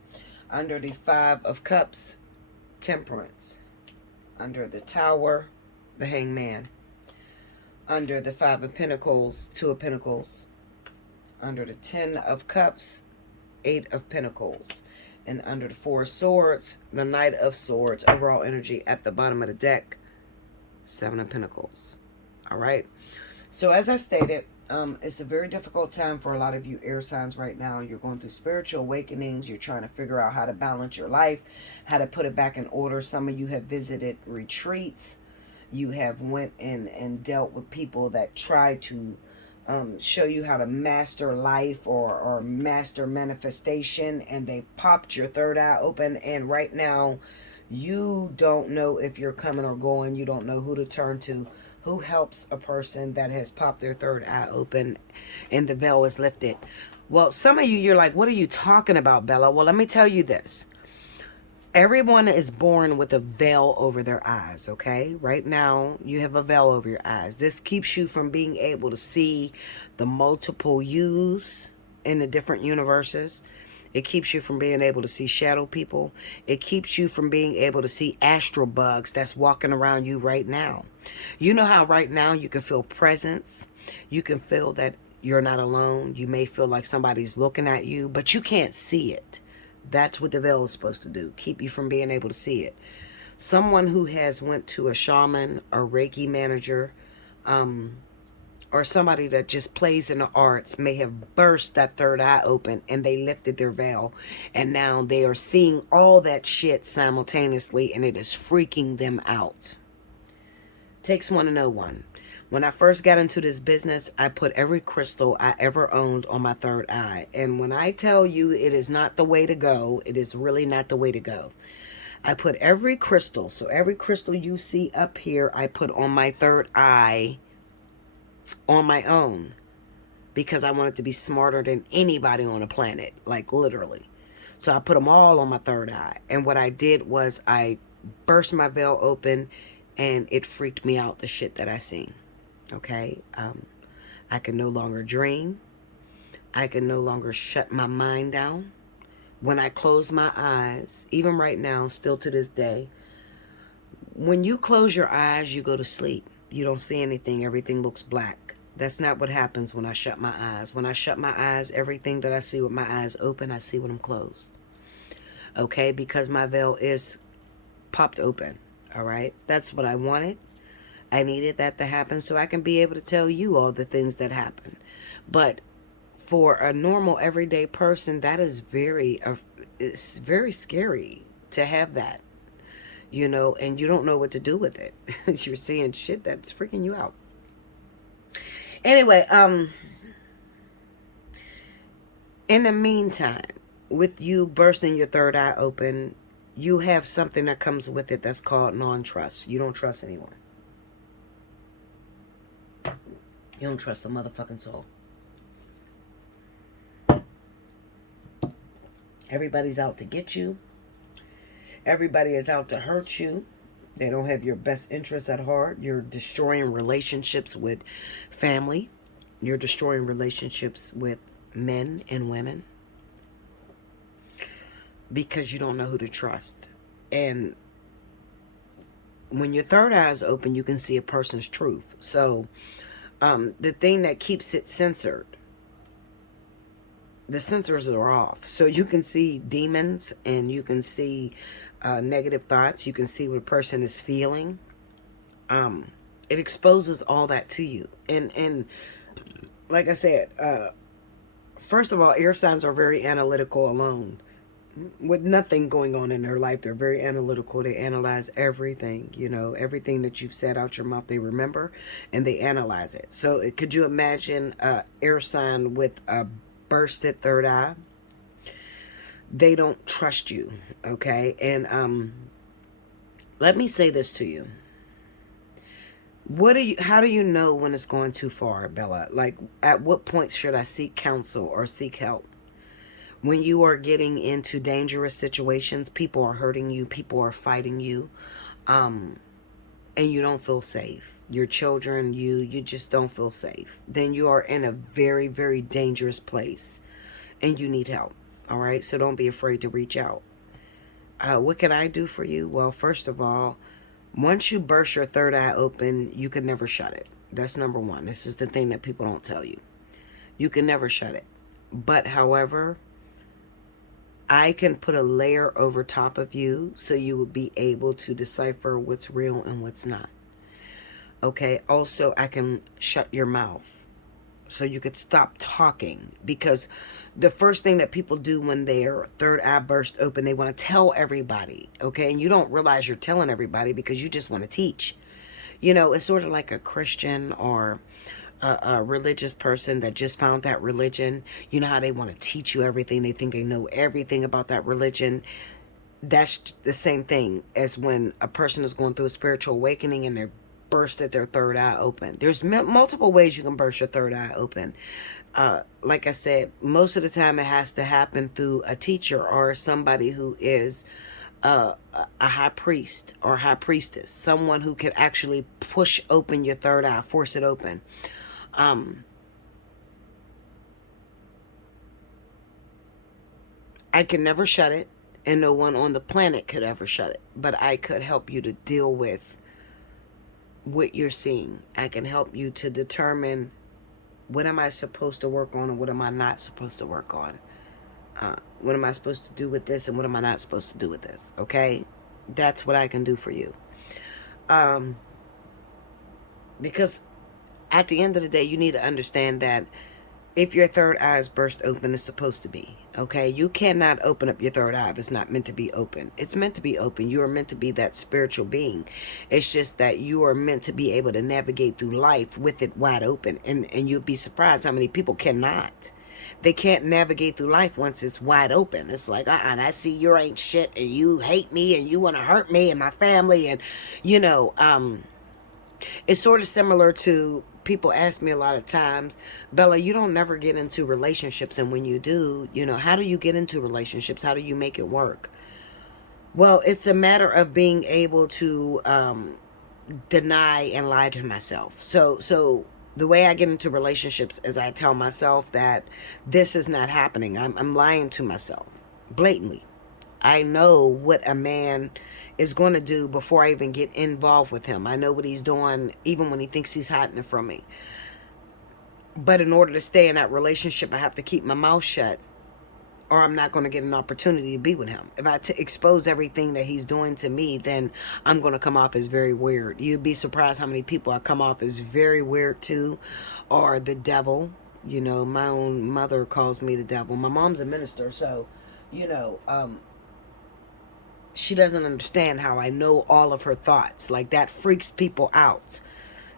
Under the 5 of Cups, Temperance. Under the Tower, the Hangman. Under the 5 of Pentacles, 2 of Pentacles. Under the 10 of Cups, 8 of Pentacles. And under the 4 of Swords, the Knight of Swords. Overall energy at the bottom of the deck, 7 of Pentacles. All right. So as I stated, it's a very difficult time for a lot of you air signs right now. You're going through spiritual awakenings. You're trying to figure out how to balance your life, how to put it back in order. Some of you have visited retreats. You have went in and dealt with people that try to show you how to master life or master manifestation, and they popped your third eye open, and right now you don't know if you're coming or going. You don't know who to turn to. Who helps a person that has popped their third eye open and the veil is lifted? Well, some of you, you're like, what are you talking about, Bella? Well, let me tell you this. Everyone is born with a veil over their eyes, okay? Right now, you have a veil over your eyes. This keeps you from being able to see the multiple yous in the different universes. It keeps you from being able to see shadow people. It keeps you from being able to see astral bugs that's walking around you right now. You know how right now you can feel presence. You can feel that you're not alone. You may feel like somebody's looking at you, but you can't see it. That's what the veil is supposed to do, keep you from being able to see it. Someone who has went to a shaman or Reiki manager, or somebody that just plays in the arts may have burst that third eye open and they lifted their veil. And now they are seeing all that shit simultaneously and it is freaking them out. Takes one to know one. When I first got into this business, I put every crystal I ever owned on my third eye. And when I tell you it is not the way to go, it is really not the way to go. I put every crystal, so every crystal you see up here, I put on my third eye on my own. Because I wanted to be smarter than anybody on the planet, like literally. So I put them all on my third eye. And what I did was I burst my veil open and it freaked me out, the shit that I seen. Okay, I can no longer dream. I can no longer shut my mind down. When I close my eyes, even right now, still to this day, when you close your eyes, you go to sleep. You don't see anything. Everything looks black. That's not what happens when I shut my eyes. When I shut my eyes, everything that I see with my eyes open, I see when I'm closed. Okay? Because my veil is popped open. All right? That's what I wanted. I needed that to happen so I can be able to tell you all the things that happen. But for a normal everyday person, that is it's very scary to have that, you know, and you don't know what to do with it. You're seeing shit that's freaking you out. Anyway, in the meantime, with you bursting your third eye open, you have something that comes with it that's called non-trust. You don't trust anyone. You don't trust a motherfucking soul. Everybody's out to get you. Everybody is out to hurt you. They don't have your best interests at heart. You're destroying relationships with family. You're destroying relationships with men and women because you don't know who to trust. And when your third eye is open, you can see a person's truth. So the thing that keeps it censored, the sensors are off. So you can see demons and you can see negative thoughts. You can see what a person is feeling. It exposes all that to you. And like I said, first of all, air signs are very analytical alone. With nothing going on in their life, they're very analytical. They analyze everything, you know, everything that you've said out your mouth, they remember and they analyze it. So could you imagine an air sign with a bursted third eye? They don't trust you, okay? And let me say this to you. How do you know when it's going too far, Bella? Like, at what point should I seek counsel or seek help? When you are getting into dangerous situations, people are hurting you, people are fighting you, and you don't feel safe. Your children, you just don't feel safe. Then you are in a very, very dangerous place, and you need help. All right, so don't be afraid to reach out. What can I do for you? Well, first of all, once you burst your third eye open, you can never shut it. That's number one. This is the thing that people don't tell you. You can never shut it. But however, I can put a layer over top of you so you will be able to decipher what's real and what's not. Okay, also I can shut your mouth so you could stop talking, because the first thing that people do when their third eye bursts open, they want to tell everybody, okay? And you don't realize you're telling everybody because you just want to teach. You know, it's sort of like a Christian or a religious person that just found that religion. You know how they want to teach you everything. They think they know everything about that religion. That's the same thing as when a person is going through a spiritual awakening and they're bursted their third eye open. There's multiple ways you can burst your third eye open. Like I said, most of the time it has to happen through a teacher or somebody who is a high priest or high priestess, someone who can actually push open your third eye, force it open. I can never shut it, and no one on the planet could ever shut it, but I could help you to deal with what you're seeing. I can help you to determine what am I supposed to work on and what am I not supposed to work on. What am I supposed to do with this and what am I not supposed to do with this? Okay? That's what I can do for you. Because at the end of the day, you need to understand that if your third eye is burst open, it's supposed to be. Okay? You cannot open up your third eye if it's not meant to be open. It's meant to be open. You are meant to be that spiritual being. It's just that you are meant to be able to navigate through life with it wide open. And you'd be surprised how many people cannot. They can't navigate through life once it's wide open. It's like, I see you ain't shit and you hate me and you want to hurt me and my family. And, you know, it's sort of similar to, people ask me a lot of times, Bella, you don't never get into relationships. And when you do, you know, how do you get into relationships? How do you make it work? Well, it's a matter of being able to deny and lie to myself. So The way I get into relationships is I tell myself that this is not happening. I'm lying to myself blatantly. I know what a man is going to do before I even get involved with him. I know what he's doing even when he thinks he's hiding it from me. But in order to stay in that relationship, I have to keep my mouth shut, or I'm not going to get an opportunity to be with him. If I expose everything that he's doing to me, then I'm going to come off as very weird. You'd be surprised how many people I come off as very weird to, or the devil. You know, my own mother calls me the devil. My mom's a minister, so, you know, she doesn't understand how I know all of her thoughts. Like, that freaks people out.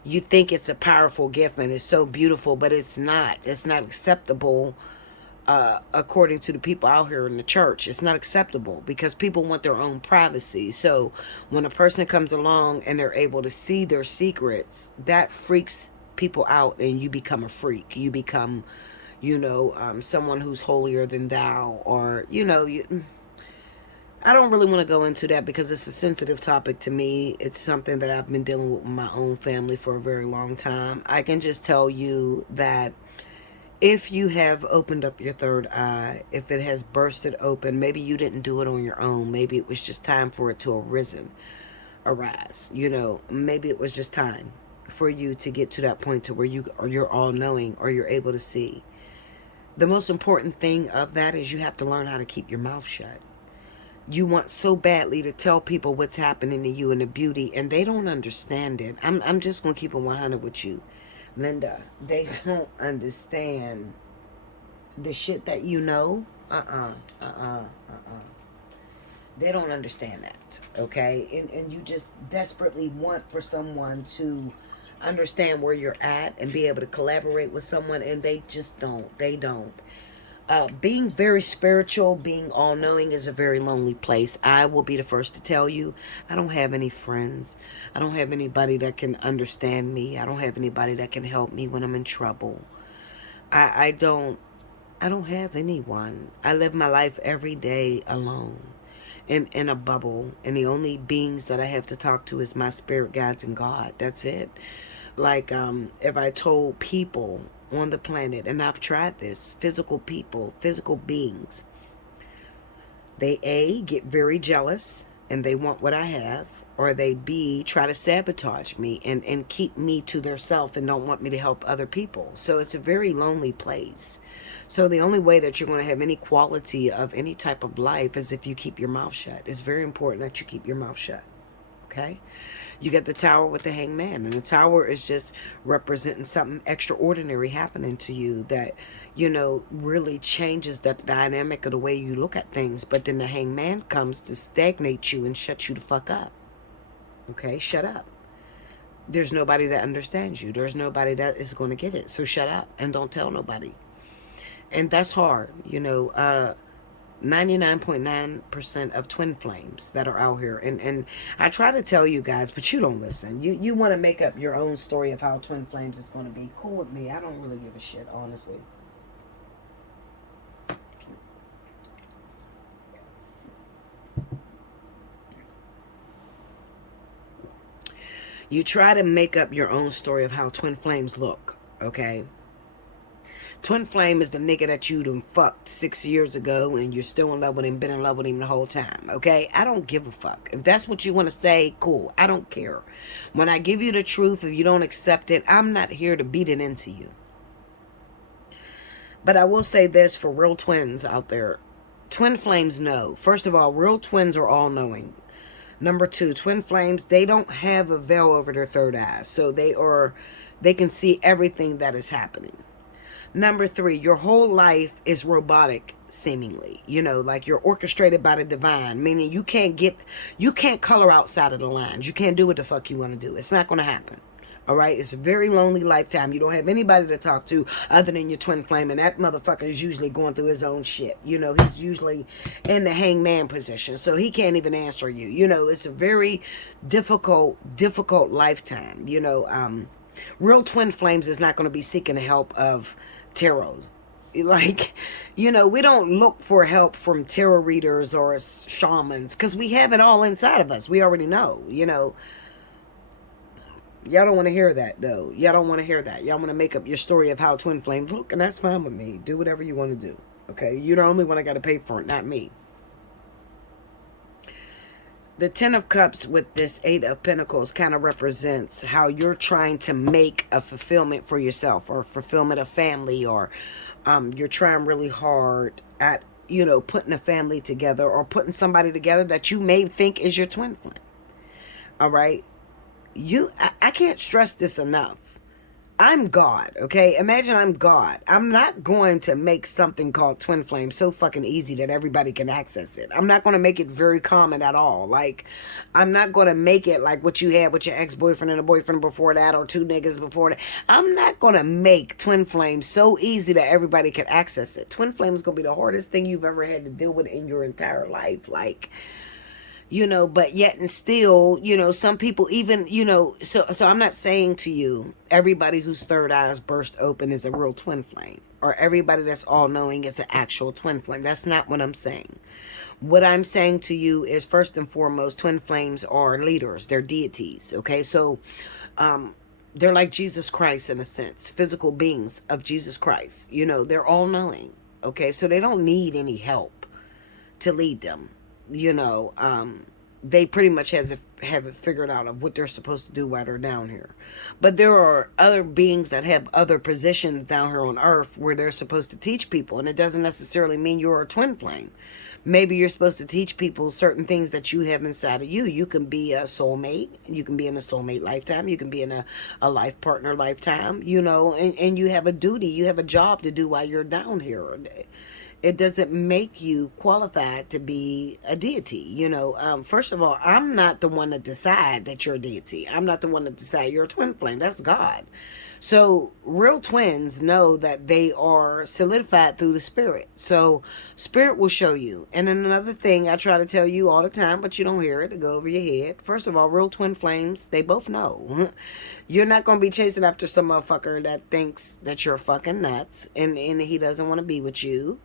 You think it's a powerful gift and it's so beautiful, but it's not. It's not acceptable according to the people out here in the church. It's not acceptable because people want their own privacy. So when a person comes along and they're able to see their secrets, that freaks people out, and you become a freak. You become, you know, someone who's holier than thou, or, you know, I don't really want to go into that because it's a sensitive topic to me. It's something that I've been dealing with my own family for a very long time. I can just tell you that if you have opened up your third eye, if it has bursted open, maybe you didn't do it on your own. Maybe it was just time for it to arise. You know, maybe it was just time for you to get to that point to where you're all knowing, or you're able to see. The most important thing of that is you have to learn how to keep your mouth shut. You want so badly to tell people what's happening to you and the beauty, and they don't understand it. I'm just going to keep it 100 with you, Linda. They don't understand the shit that you know. They don't understand that, okay? And you just desperately want for someone to understand where you're at and be able to collaborate with someone, and they just don't. They don't. Being very spiritual, being all-knowing is a very lonely place. I will be the first to tell you, I don't have any friends. I don't have anybody that can understand me. I don't have anybody that can help me when I'm in trouble. I don't have anyone. I live my life every day alone, in a bubble, and the only beings that I have to talk to is my spirit guides and God. That's it. Like, if I told people on the planet, and I've tried this, physical people, physical beings, they A, get very jealous and they want what I have, or they B, try to sabotage me and keep me to their self and don't want me to help other people. So it's a very lonely place. So the only way that you're going to have any quality of any type of life is if you keep your mouth shut. It's very important that you keep your mouth shut. Okay? You get the Tower with the Hangman, and the Tower is just representing something extraordinary happening to you that, you know, really changes the dynamic of the way you look at things. But then the Hangman comes to stagnate you and shut you the fuck up. Okay? Shut up. There's nobody that understands you. There's nobody that is going to get it. So shut up and don't tell nobody. And that's hard, you know. 99.9% of twin flames that are out here, and I try to tell you guys, but you don't listen. You want to make up your own story of how twin flames is going to be. Cool with me. I don't really give a shit, honestly. You try to make up your own story of how twin flames look, okay? Twin flame is the nigga that you done fucked 6 years ago and you're still in love with him, been in love with him the whole time, okay? I don't give a fuck. If that's what you want to say, cool. I don't care. When I give you the truth, if you don't accept it, I'm not here to beat it into you. But I will say this for real twins out there. Twin flames know. First of all, real twins are all-knowing. Number two, twin flames, they don't have a veil over their third eye. So they can see everything that is happening. Number three, your whole life is robotic, seemingly. You know, like you're orchestrated by the divine, meaning you can't color outside of the lines. You can't do what the fuck you want to do. It's not going to happen. All right? It's a very lonely lifetime. You don't have anybody to talk to other than your twin flame, and that motherfucker is usually going through his own shit. You know, he's usually in the hangman position, so he can't even answer you. You know, it's a very difficult lifetime. You know, real twin flames is not going to be seeking the help of tarot. Like, you know, we don't look for help from tarot readers or shamans because we have it all inside of us. We already know, you know. Y'all don't want to hear that, though. Y'all don't want to hear that. Y'all want to make up your story of how twin flames look, and that's fine with me. Do whatever you want to do, okay? You're the only one I got to pay for it, not me. The Ten of Cups with this Eight of Pentacles kind of represents how you're trying to make a fulfillment for yourself, or fulfillment of family, or you're trying really hard at, you know, putting a family together, or putting somebody together that you may think is your twin flame. All right? I can't stress this enough. I'm God, okay? Imagine I'm God. I'm not going to make something called twin flame so fucking easy that everybody can access it. I'm not going to make it very common at all. Like, I'm not going to make it like what you had with your ex-boyfriend and a boyfriend before that, or two niggas before that. I'm not going to make twin flame so easy that everybody can access it. Twin flame is going to be the hardest thing you've ever had to deal with in your entire life. Like, you know, but yet and still, you know, some people even, you know, so I'm not saying to you, everybody whose third eyes burst open is a real twin flame, or everybody that's all-knowing is an actual twin flame. That's not what I'm saying. What I'm saying to you is, first and foremost, twin flames are leaders. They're deities, okay? So, they're like Jesus Christ in a sense, physical beings of Jesus Christ. You know, they're all-knowing, okay? So they don't need any help to lead them. You know, they pretty much have it figured out of what they're supposed to do while they're down here. But there are other beings that have other positions down here on earth where they're supposed to teach people. And it doesn't necessarily mean you're a twin flame. Maybe you're supposed to teach people certain things that you have inside of you. You can be a soulmate. You can be in a soulmate lifetime. You can be in a life partner lifetime, you know, and you have a duty. You have a job to do while you're down here. It doesn't make you qualified to be a deity. You know, first of all, I'm not the one to decide that you're a deity. I'm not the one to decide you're a twin flame. That's God. So real twins know that they are solidified through the spirit. So spirit will show you. And then another thing I try to tell you all the time, but you don't hear it, to go over your head. First of all, real twin flames, they both know. You're not going to be chasing after some motherfucker that thinks that you're fucking nuts and he doesn't want to be with you.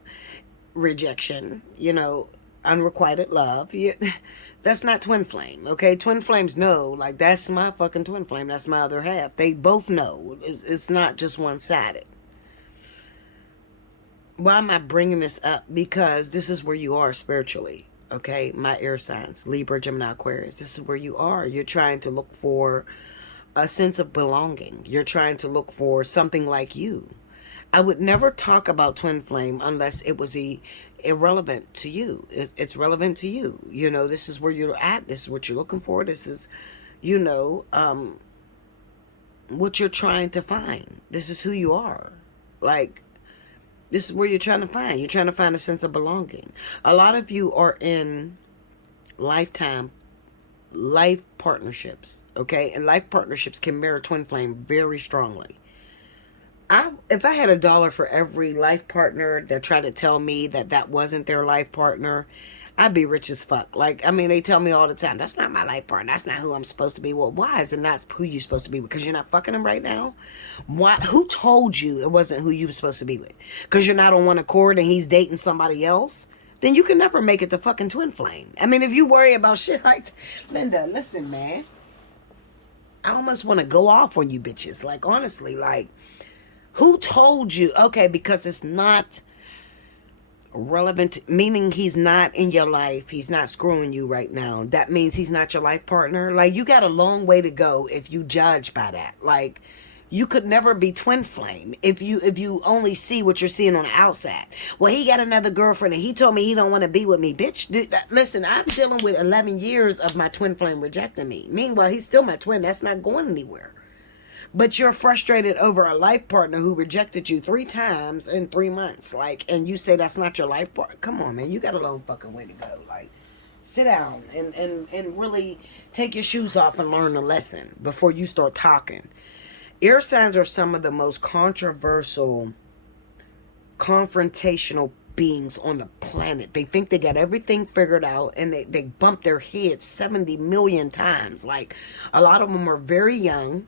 Rejection, you know, unrequited love. That's not twin flame, okay? Twin flames know, like, that's my fucking twin flame. That's my other half. They both know. It's not just one-sided. Why am I bringing this up? Because this is where you are spiritually, okay? My air signs, Libra, Gemini, Aquarius. This is where you are. You're trying to look for a sense of belonging. You're trying to look for something like you. I would never talk about twin flame unless it was irrelevant to you. It's relevant to you. You know, this is where you're at. This is what you're looking for. This is, you know, what you're trying to find. This is who you are. Like, this is where you're trying to find. You're trying to find a sense of belonging. A lot of you are in life partnerships, okay? And life partnerships can mirror twin flame very strongly. If I had $1 for every life partner that tried to tell me that wasn't their life partner, I'd be rich as fuck. Like, I mean, they tell me all the time, that's not my life partner. That's not who I'm supposed to be. Well, why is it not who you're supposed to be with? Because you're not fucking him right now? Why? Who told you it wasn't who you were supposed to be with? Because you're not on one accord and he's dating somebody else? Then you can never make it to fucking twin flame. I mean, if you worry about shit like Linda, listen, man. I almost want to go off on you bitches. Like, honestly, like, who told you? Okay, because it's not relevant, meaning he's not in your life. He's not screwing you right now. That means he's not your life partner. Like, you got a long way to go if you judge by that. Like, you could never be twin flame if you only see what you're seeing on the outside. Well, he got another girlfriend and he told me he don't want to be with me. Bitch, dude, listen, I'm dealing with 11 years of my twin flame rejecting me. Meanwhile, he's still my twin. That's not going anywhere. But you're frustrated over a life partner who rejected you 3 times in 3 months. Like, and you say that's not your life partner. Come on, man. You got a long fucking way to go. Like, sit down and really take your shoes off and learn a lesson before you start talking. Air signs are some of the most controversial, confrontational beings on the planet. They think they got everything figured out and they bump their heads 70 million times. Like, a lot of them are very young.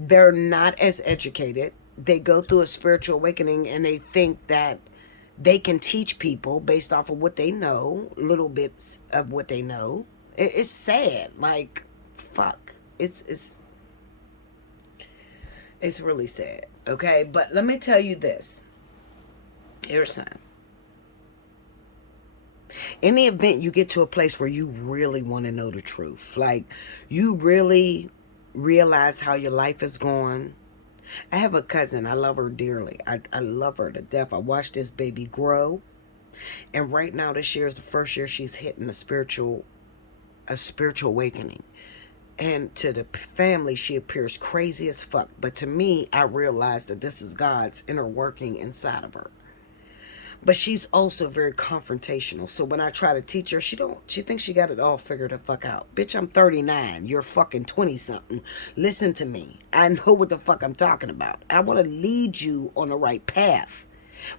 They're not as educated. They go through a spiritual awakening and they think that they can teach people based off of what they know, little bits of what they know. It's sad. Like, fuck. It's It's really sad, okay? But let me tell you this, air sign. In the event you get to a place where you really want to know the truth, like you really realize how your life is going. I have a cousin. I love her dearly. I love her to death. I watched this baby grow. And right now, this year is the first year she's hitting a spiritual awakening. And to the family, she appears crazy as fuck. But to me, I realize that this is God's inner working inside of her. But she's also very confrontational. So when I try to teach her, she thinks she got it all figured the fuck out. Bitch, I'm 39. You're fucking 20-something. Listen to me. I know what the fuck I'm talking about. I want to lead you on the right path.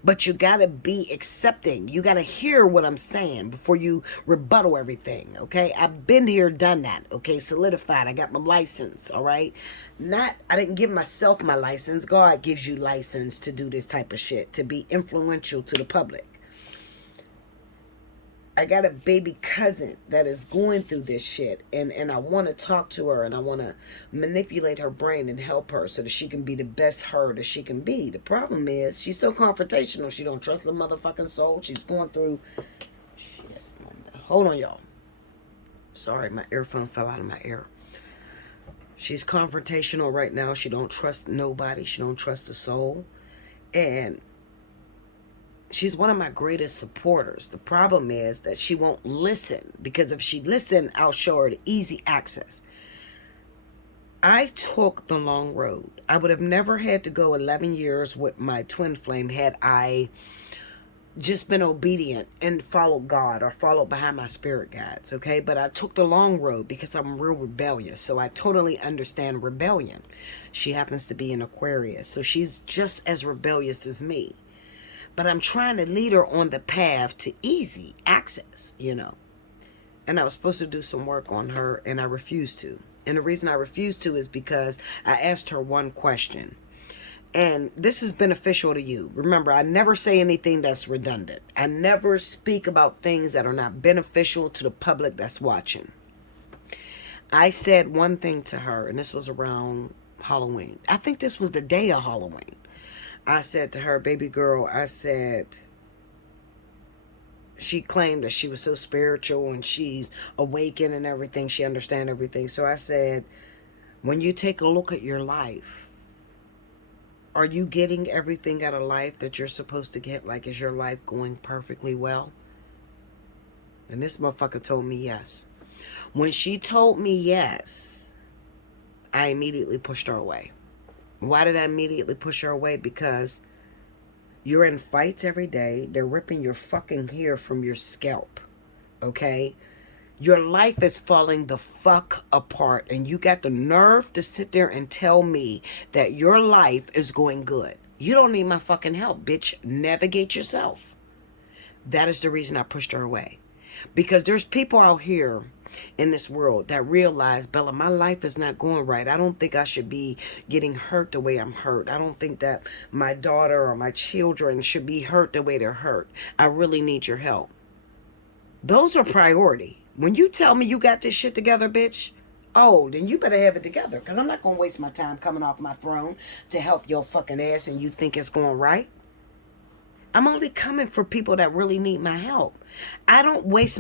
But you got to be accepting. You got to hear what I'm saying before you rebuttal everything, okay? I've been here, done that, okay? Solidified. I got my license, all right? I didn't give myself my license. God gives you license to do this type of shit, to be influential to the public. I got a baby cousin that is going through this shit, and I want to talk to her, and I want to manipulate her brain and help her so that she can be the best her that she can be. The problem is she's so confrontational. She don't trust the motherfucking soul. She's going through shit. Hold on, y'all. Sorry, my earphone fell out of my ear. She's confrontational right now. She don't trust nobody. She don't trust the soul, and she's one of my greatest supporters. The problem is that she won't listen, because if she listened, I'll show her the easy access. I took the long road. I would have never had to go 11 years with my twin flame had I just been obedient and followed God or followed behind my spirit guides, okay? But I took the long road because I'm real rebellious, so I totally understand rebellion. She happens to be an Aquarius, so she's just as rebellious as me. But I'm trying to lead her on the path to easy access, you know. And I was supposed to do some work on her, and I refused to. And the reason I refused to is because I asked her one question. And this is beneficial to you. Remember, I never say anything that's redundant. I never speak about things that are not beneficial to the public that's watching. I said one thing to her, and this was around Halloween. I think this was the day of Halloween. I said to her, baby girl, I said, she claimed that she was so spiritual and she's awakened and everything. She understands everything. So I said, when you take a look at your life, are you getting everything out of life that you're supposed to get? Like, is your life going perfectly well? And this motherfucker told me yes. When she told me yes, I immediately pushed her away. Why did I immediately push her away? Because you're in fights every day. They're ripping your fucking hair from your scalp. Okay? Your life is falling the fuck apart. And you got the nerve to sit there and tell me that your life is going good. You don't need my fucking help, bitch. Navigate yourself. That is the reason I pushed her away. Because there's people out here in this world that realize, Bella, my life is not going right. I don't think I should be getting hurt the way I'm hurt. I don't think that my daughter or my children should be hurt the way they're hurt. I really need your help. Those are priority. When you tell me you got this shit together, bitch, oh, then you better have it together, because I'm not going to waste my time coming off my throne to help your fucking ass and you think it's going right. I'm only coming for people that really need my help. I don't waste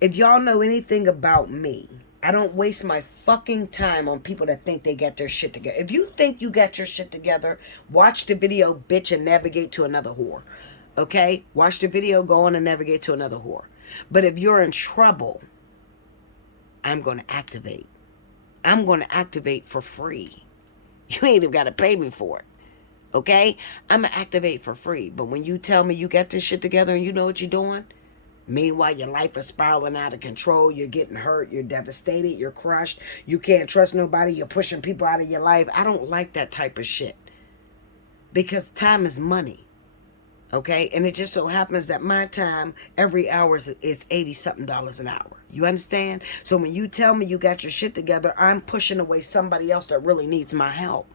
if y'all know anything about me, I don't waste my fucking time on people that think they got their shit together. If you think you got your shit together, watch the video, bitch, and navigate to another whore. Okay? Watch the video, go on and navigate to another whore. But if you're in trouble, I'm going to activate. I'm going to activate for free. You ain't even got to pay me for it. Okay? I'm going to activate for free. But when you tell me you got this shit together and you know what you're doing, meanwhile, your life is spiraling out of control. You're getting hurt. You're devastated. You're crushed. You can't trust nobody. You're pushing people out of your life. I don't like that type of shit. Because time is money. Okay? And it just so happens that my time every hour is $80-something an hour. You understand? So when you tell me you got your shit together, I'm pushing away somebody else that really needs my help.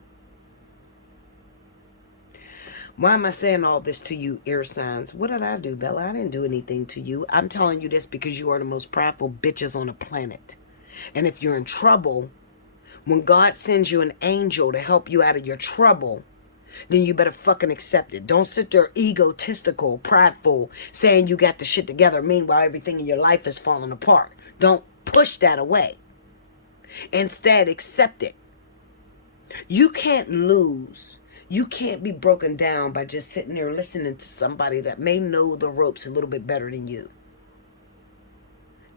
Why am I saying all this to you, air signs? What did I do, Bella? I didn't do anything to you. I'm telling you this because you are the most prideful bitches on the planet. And if you're in trouble, When God sends you an angel to help you out of your trouble, then you better fucking accept it. Don't sit there egotistical, prideful, saying you got the shit together. Meanwhile, everything in your life is falling apart. Don't push that away. Instead, accept it. You can't lose. You can't be broken down by just sitting there listening to somebody that may know the ropes a little bit better than you.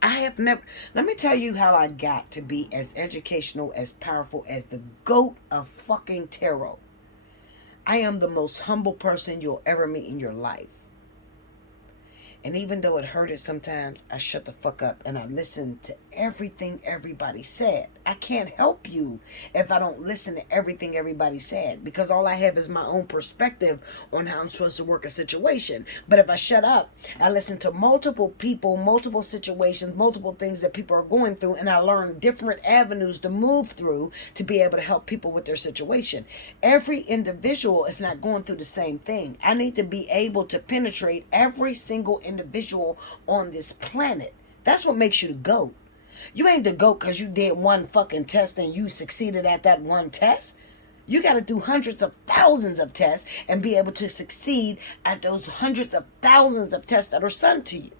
I have never, let me tell you how I got to be as educational, as powerful as the GOAT of fucking tarot. I am the most humble person you'll ever meet in your life. And even though it hurted sometimes, I shut the fuck up and I listened to everything everybody said. I can't help you if I don't listen to everything everybody said, because all I have is my own perspective on how I'm supposed to work a situation. But if I shut up, I listen to multiple people, multiple situations, multiple things that people are going through, and I learn different avenues to move through to be able to help people with their situation. Every individual is not going through the same thing. I need to be able to penetrate every single individual on this planet. That's what makes you the GOAT. You ain't the GOAT because you did one fucking test and you succeeded at that one test. You got to do hundreds of thousands of tests and be able to succeed at those hundreds of thousands of tests that are sent to you.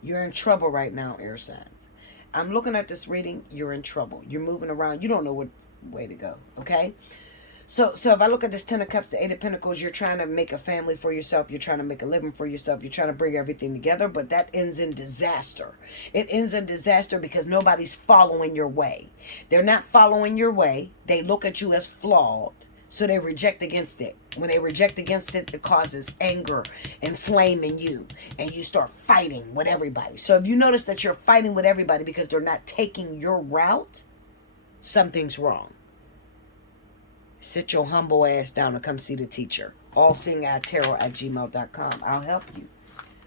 You're in trouble right now, air signs. I'm looking at this reading. You're in trouble. You're moving around. You don't know what way to go, okay? So if I look at this 10 of Cups, the 8 of Pentacles, you're trying to make a family for yourself. You're trying to make a living for yourself. You're trying to bring everything together, but that ends in disaster. It ends in disaster because nobody's following your way. They're not following your way. They look at you as flawed, so they reject against it. When they reject against it, it causes anger and flame in you, and you start fighting with everybody. So if you notice that you're fighting with everybody because they're not taking your route, something's wrong. Sit your humble ass down and come see the teacher. Allseeingeyetarot@gmail.com. I'll help you.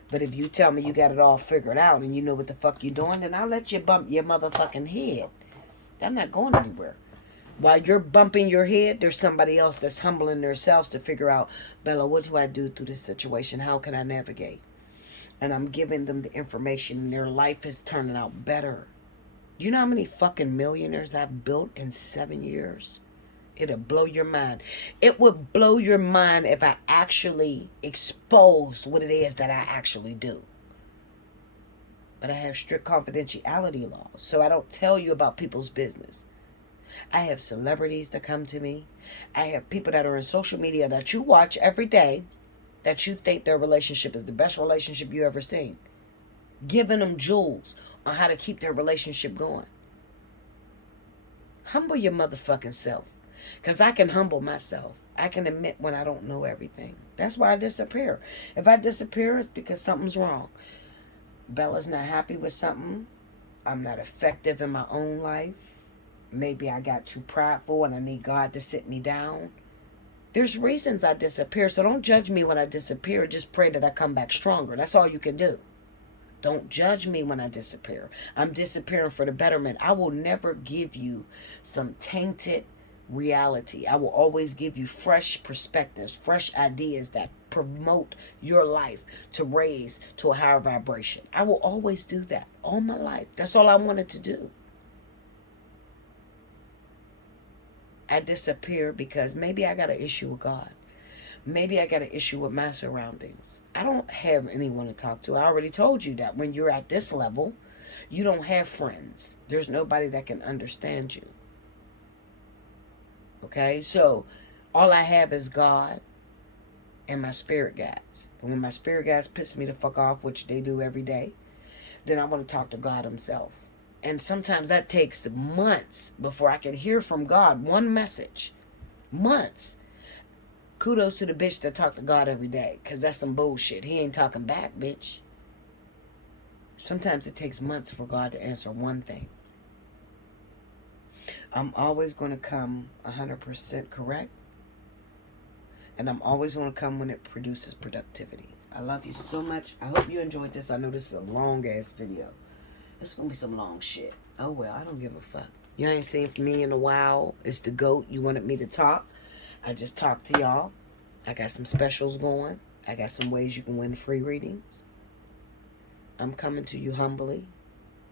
But if you tell me you got it all figured out and you know what the fuck you're doing, then I'll let you bump your motherfucking head. I'm not going anywhere. While you're bumping your head, there's somebody else that's humbling themselves to figure out, Bella, what do I do through this situation? How can I navigate? And I'm giving them the information, and their life is turning out better. You know how many fucking millionaires I've built in 7 years? It'll blow your mind. It would blow your mind if I actually exposed what it is that I actually do. But I have strict confidentiality laws, so I don't tell you about people's business. I have celebrities that come to me. I have people that are in social media that you watch every day, that you think their relationship is the best relationship you ever seen, giving them jewels on how to keep their relationship going. Humble your motherfucking self. Because I can humble myself. I can admit when I don't know everything. That's why I disappear. If I disappear, it's because something's wrong. Bella's not happy with something. I'm not effective in my own life. Maybe I got too prideful and I need God to sit me down. There's reasons I disappear. So don't judge me when I disappear. Just pray that I come back stronger. That's all you can do. Don't judge me when I disappear. I'm disappearing for the betterment. I will never give you some tainted reality. I will always give you fresh perspectives, fresh ideas that promote your life to raise to a higher vibration. I will always do that all my life. That's all I wanted to do. I disappear because maybe I got an issue with God. Maybe I got an issue with my surroundings. I don't have anyone to talk to. I already told you that when you're at this level, you don't have friends. There's nobody that can understand you. Okay, so all I have is God and my spirit guides. And when my spirit guides piss me the fuck off, which they do every day, then I want to talk to God himself. And sometimes that takes months before I can hear from God one message. Months. Kudos to the bitch that talk to God every day, because that's some bullshit. He ain't talking back, bitch. Sometimes it takes months for God to answer one thing. I'm always going to come 100% correct. And I'm always going to come when it produces productivity. I love you so much. I hope you enjoyed this. I know this is a long-ass video. It's going to be some long shit. Oh, well, I don't give a fuck. You ain't seen from me in a while. It's the GOAT. You wanted me to talk. I just talked to y'all. I got some specials going. I got some ways you can win free readings. I'm coming to you humbly.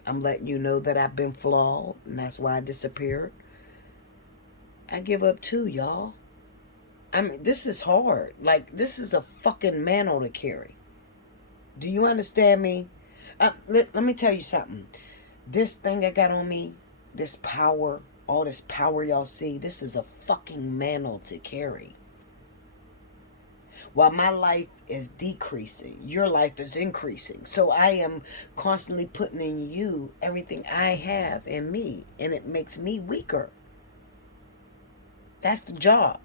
I'm letting you know that I've been flawed, and that's why I disappeared. I give up too, y'all. I mean, this is hard. Like, this is a fucking mantle to carry. Do you understand me? Let me tell you something. This thing I got on me, this power, all this power y'all see, this is a fucking mantle to carry. While my life is decreasing, your life is increasing. So I am constantly putting in you everything I have in me, and it makes me weaker. That's the job.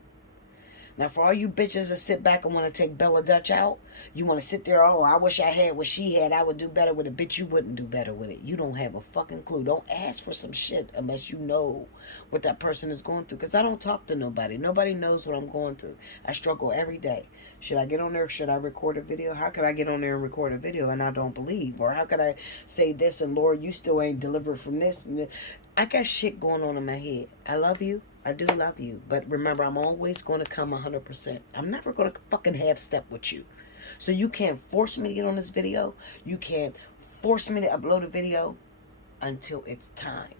Now, for all you bitches that sit back and want to take Bella Dutch out, you want to sit there, oh, I wish I had what she had. I would do better with it. Bitch, you wouldn't do better with it. You don't have a fucking clue. Don't ask for some shit unless you know what that person is going through. Because I don't talk to nobody. Nobody knows what I'm going through. I struggle every day. Should I get on there? Should I record a video? How could I get on there and record a video and I don't believe? Or how could I say this and Lord, you still ain't delivered from this? I got shit going on in my head. I love you. I do love you. But remember, I'm always going to come 100%. I'm never going to fucking half step with you. So you can't force me to get on this video. You can't force me to upload a video until it's time.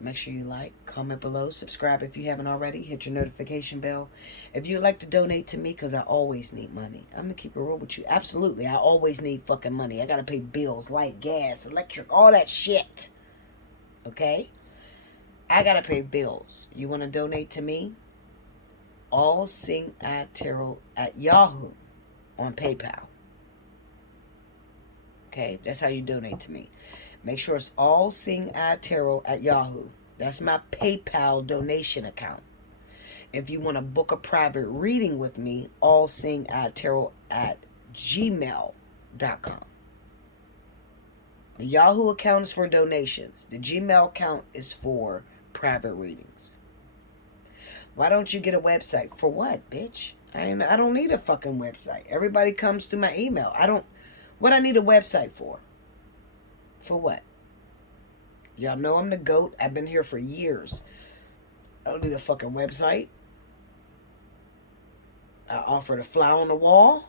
Make sure you like, comment below, subscribe if you haven't already, hit your notification bell. If you'd like to donate to me, because I always need money. I'm going to keep it real with you. Absolutely, I always need fucking money. I got to pay bills, light, gas, electric, all that shit. Okay? I got to pay bills. You want to donate to me? Allseeingeyetarot at Yahoo on PayPal. Okay? That's how you donate to me. Make sure it's Allseeingeyetarot at Yahoo. That's my PayPal donation account. If you want to book a private reading with me, Allseeingeyetarot at gmail.com. The Yahoo account is for donations. The Gmail account is for private readings. Why don't you get a website? For what, bitch? I don't need a fucking website. Everybody comes through my email. What I need a website for? For what? Y'all know I'm the GOAT. I've been here for years. I don't need a fucking website. I offer the fly on the wall,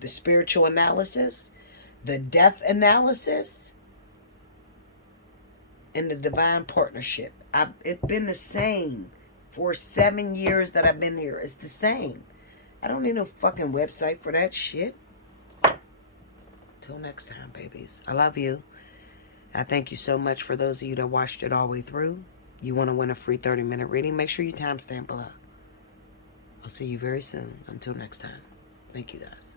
the spiritual analysis, the death analysis, and the divine partnership. It's been the same for 7 years that I've been here. It's the same. I don't need no fucking website for that shit. Till next time, babies. I love you. I thank you so much for those of you that watched it all the way through. You want to win a free 30-minute reading, make sure you timestamp below. I'll see you very soon. Until next time. Thank you, guys.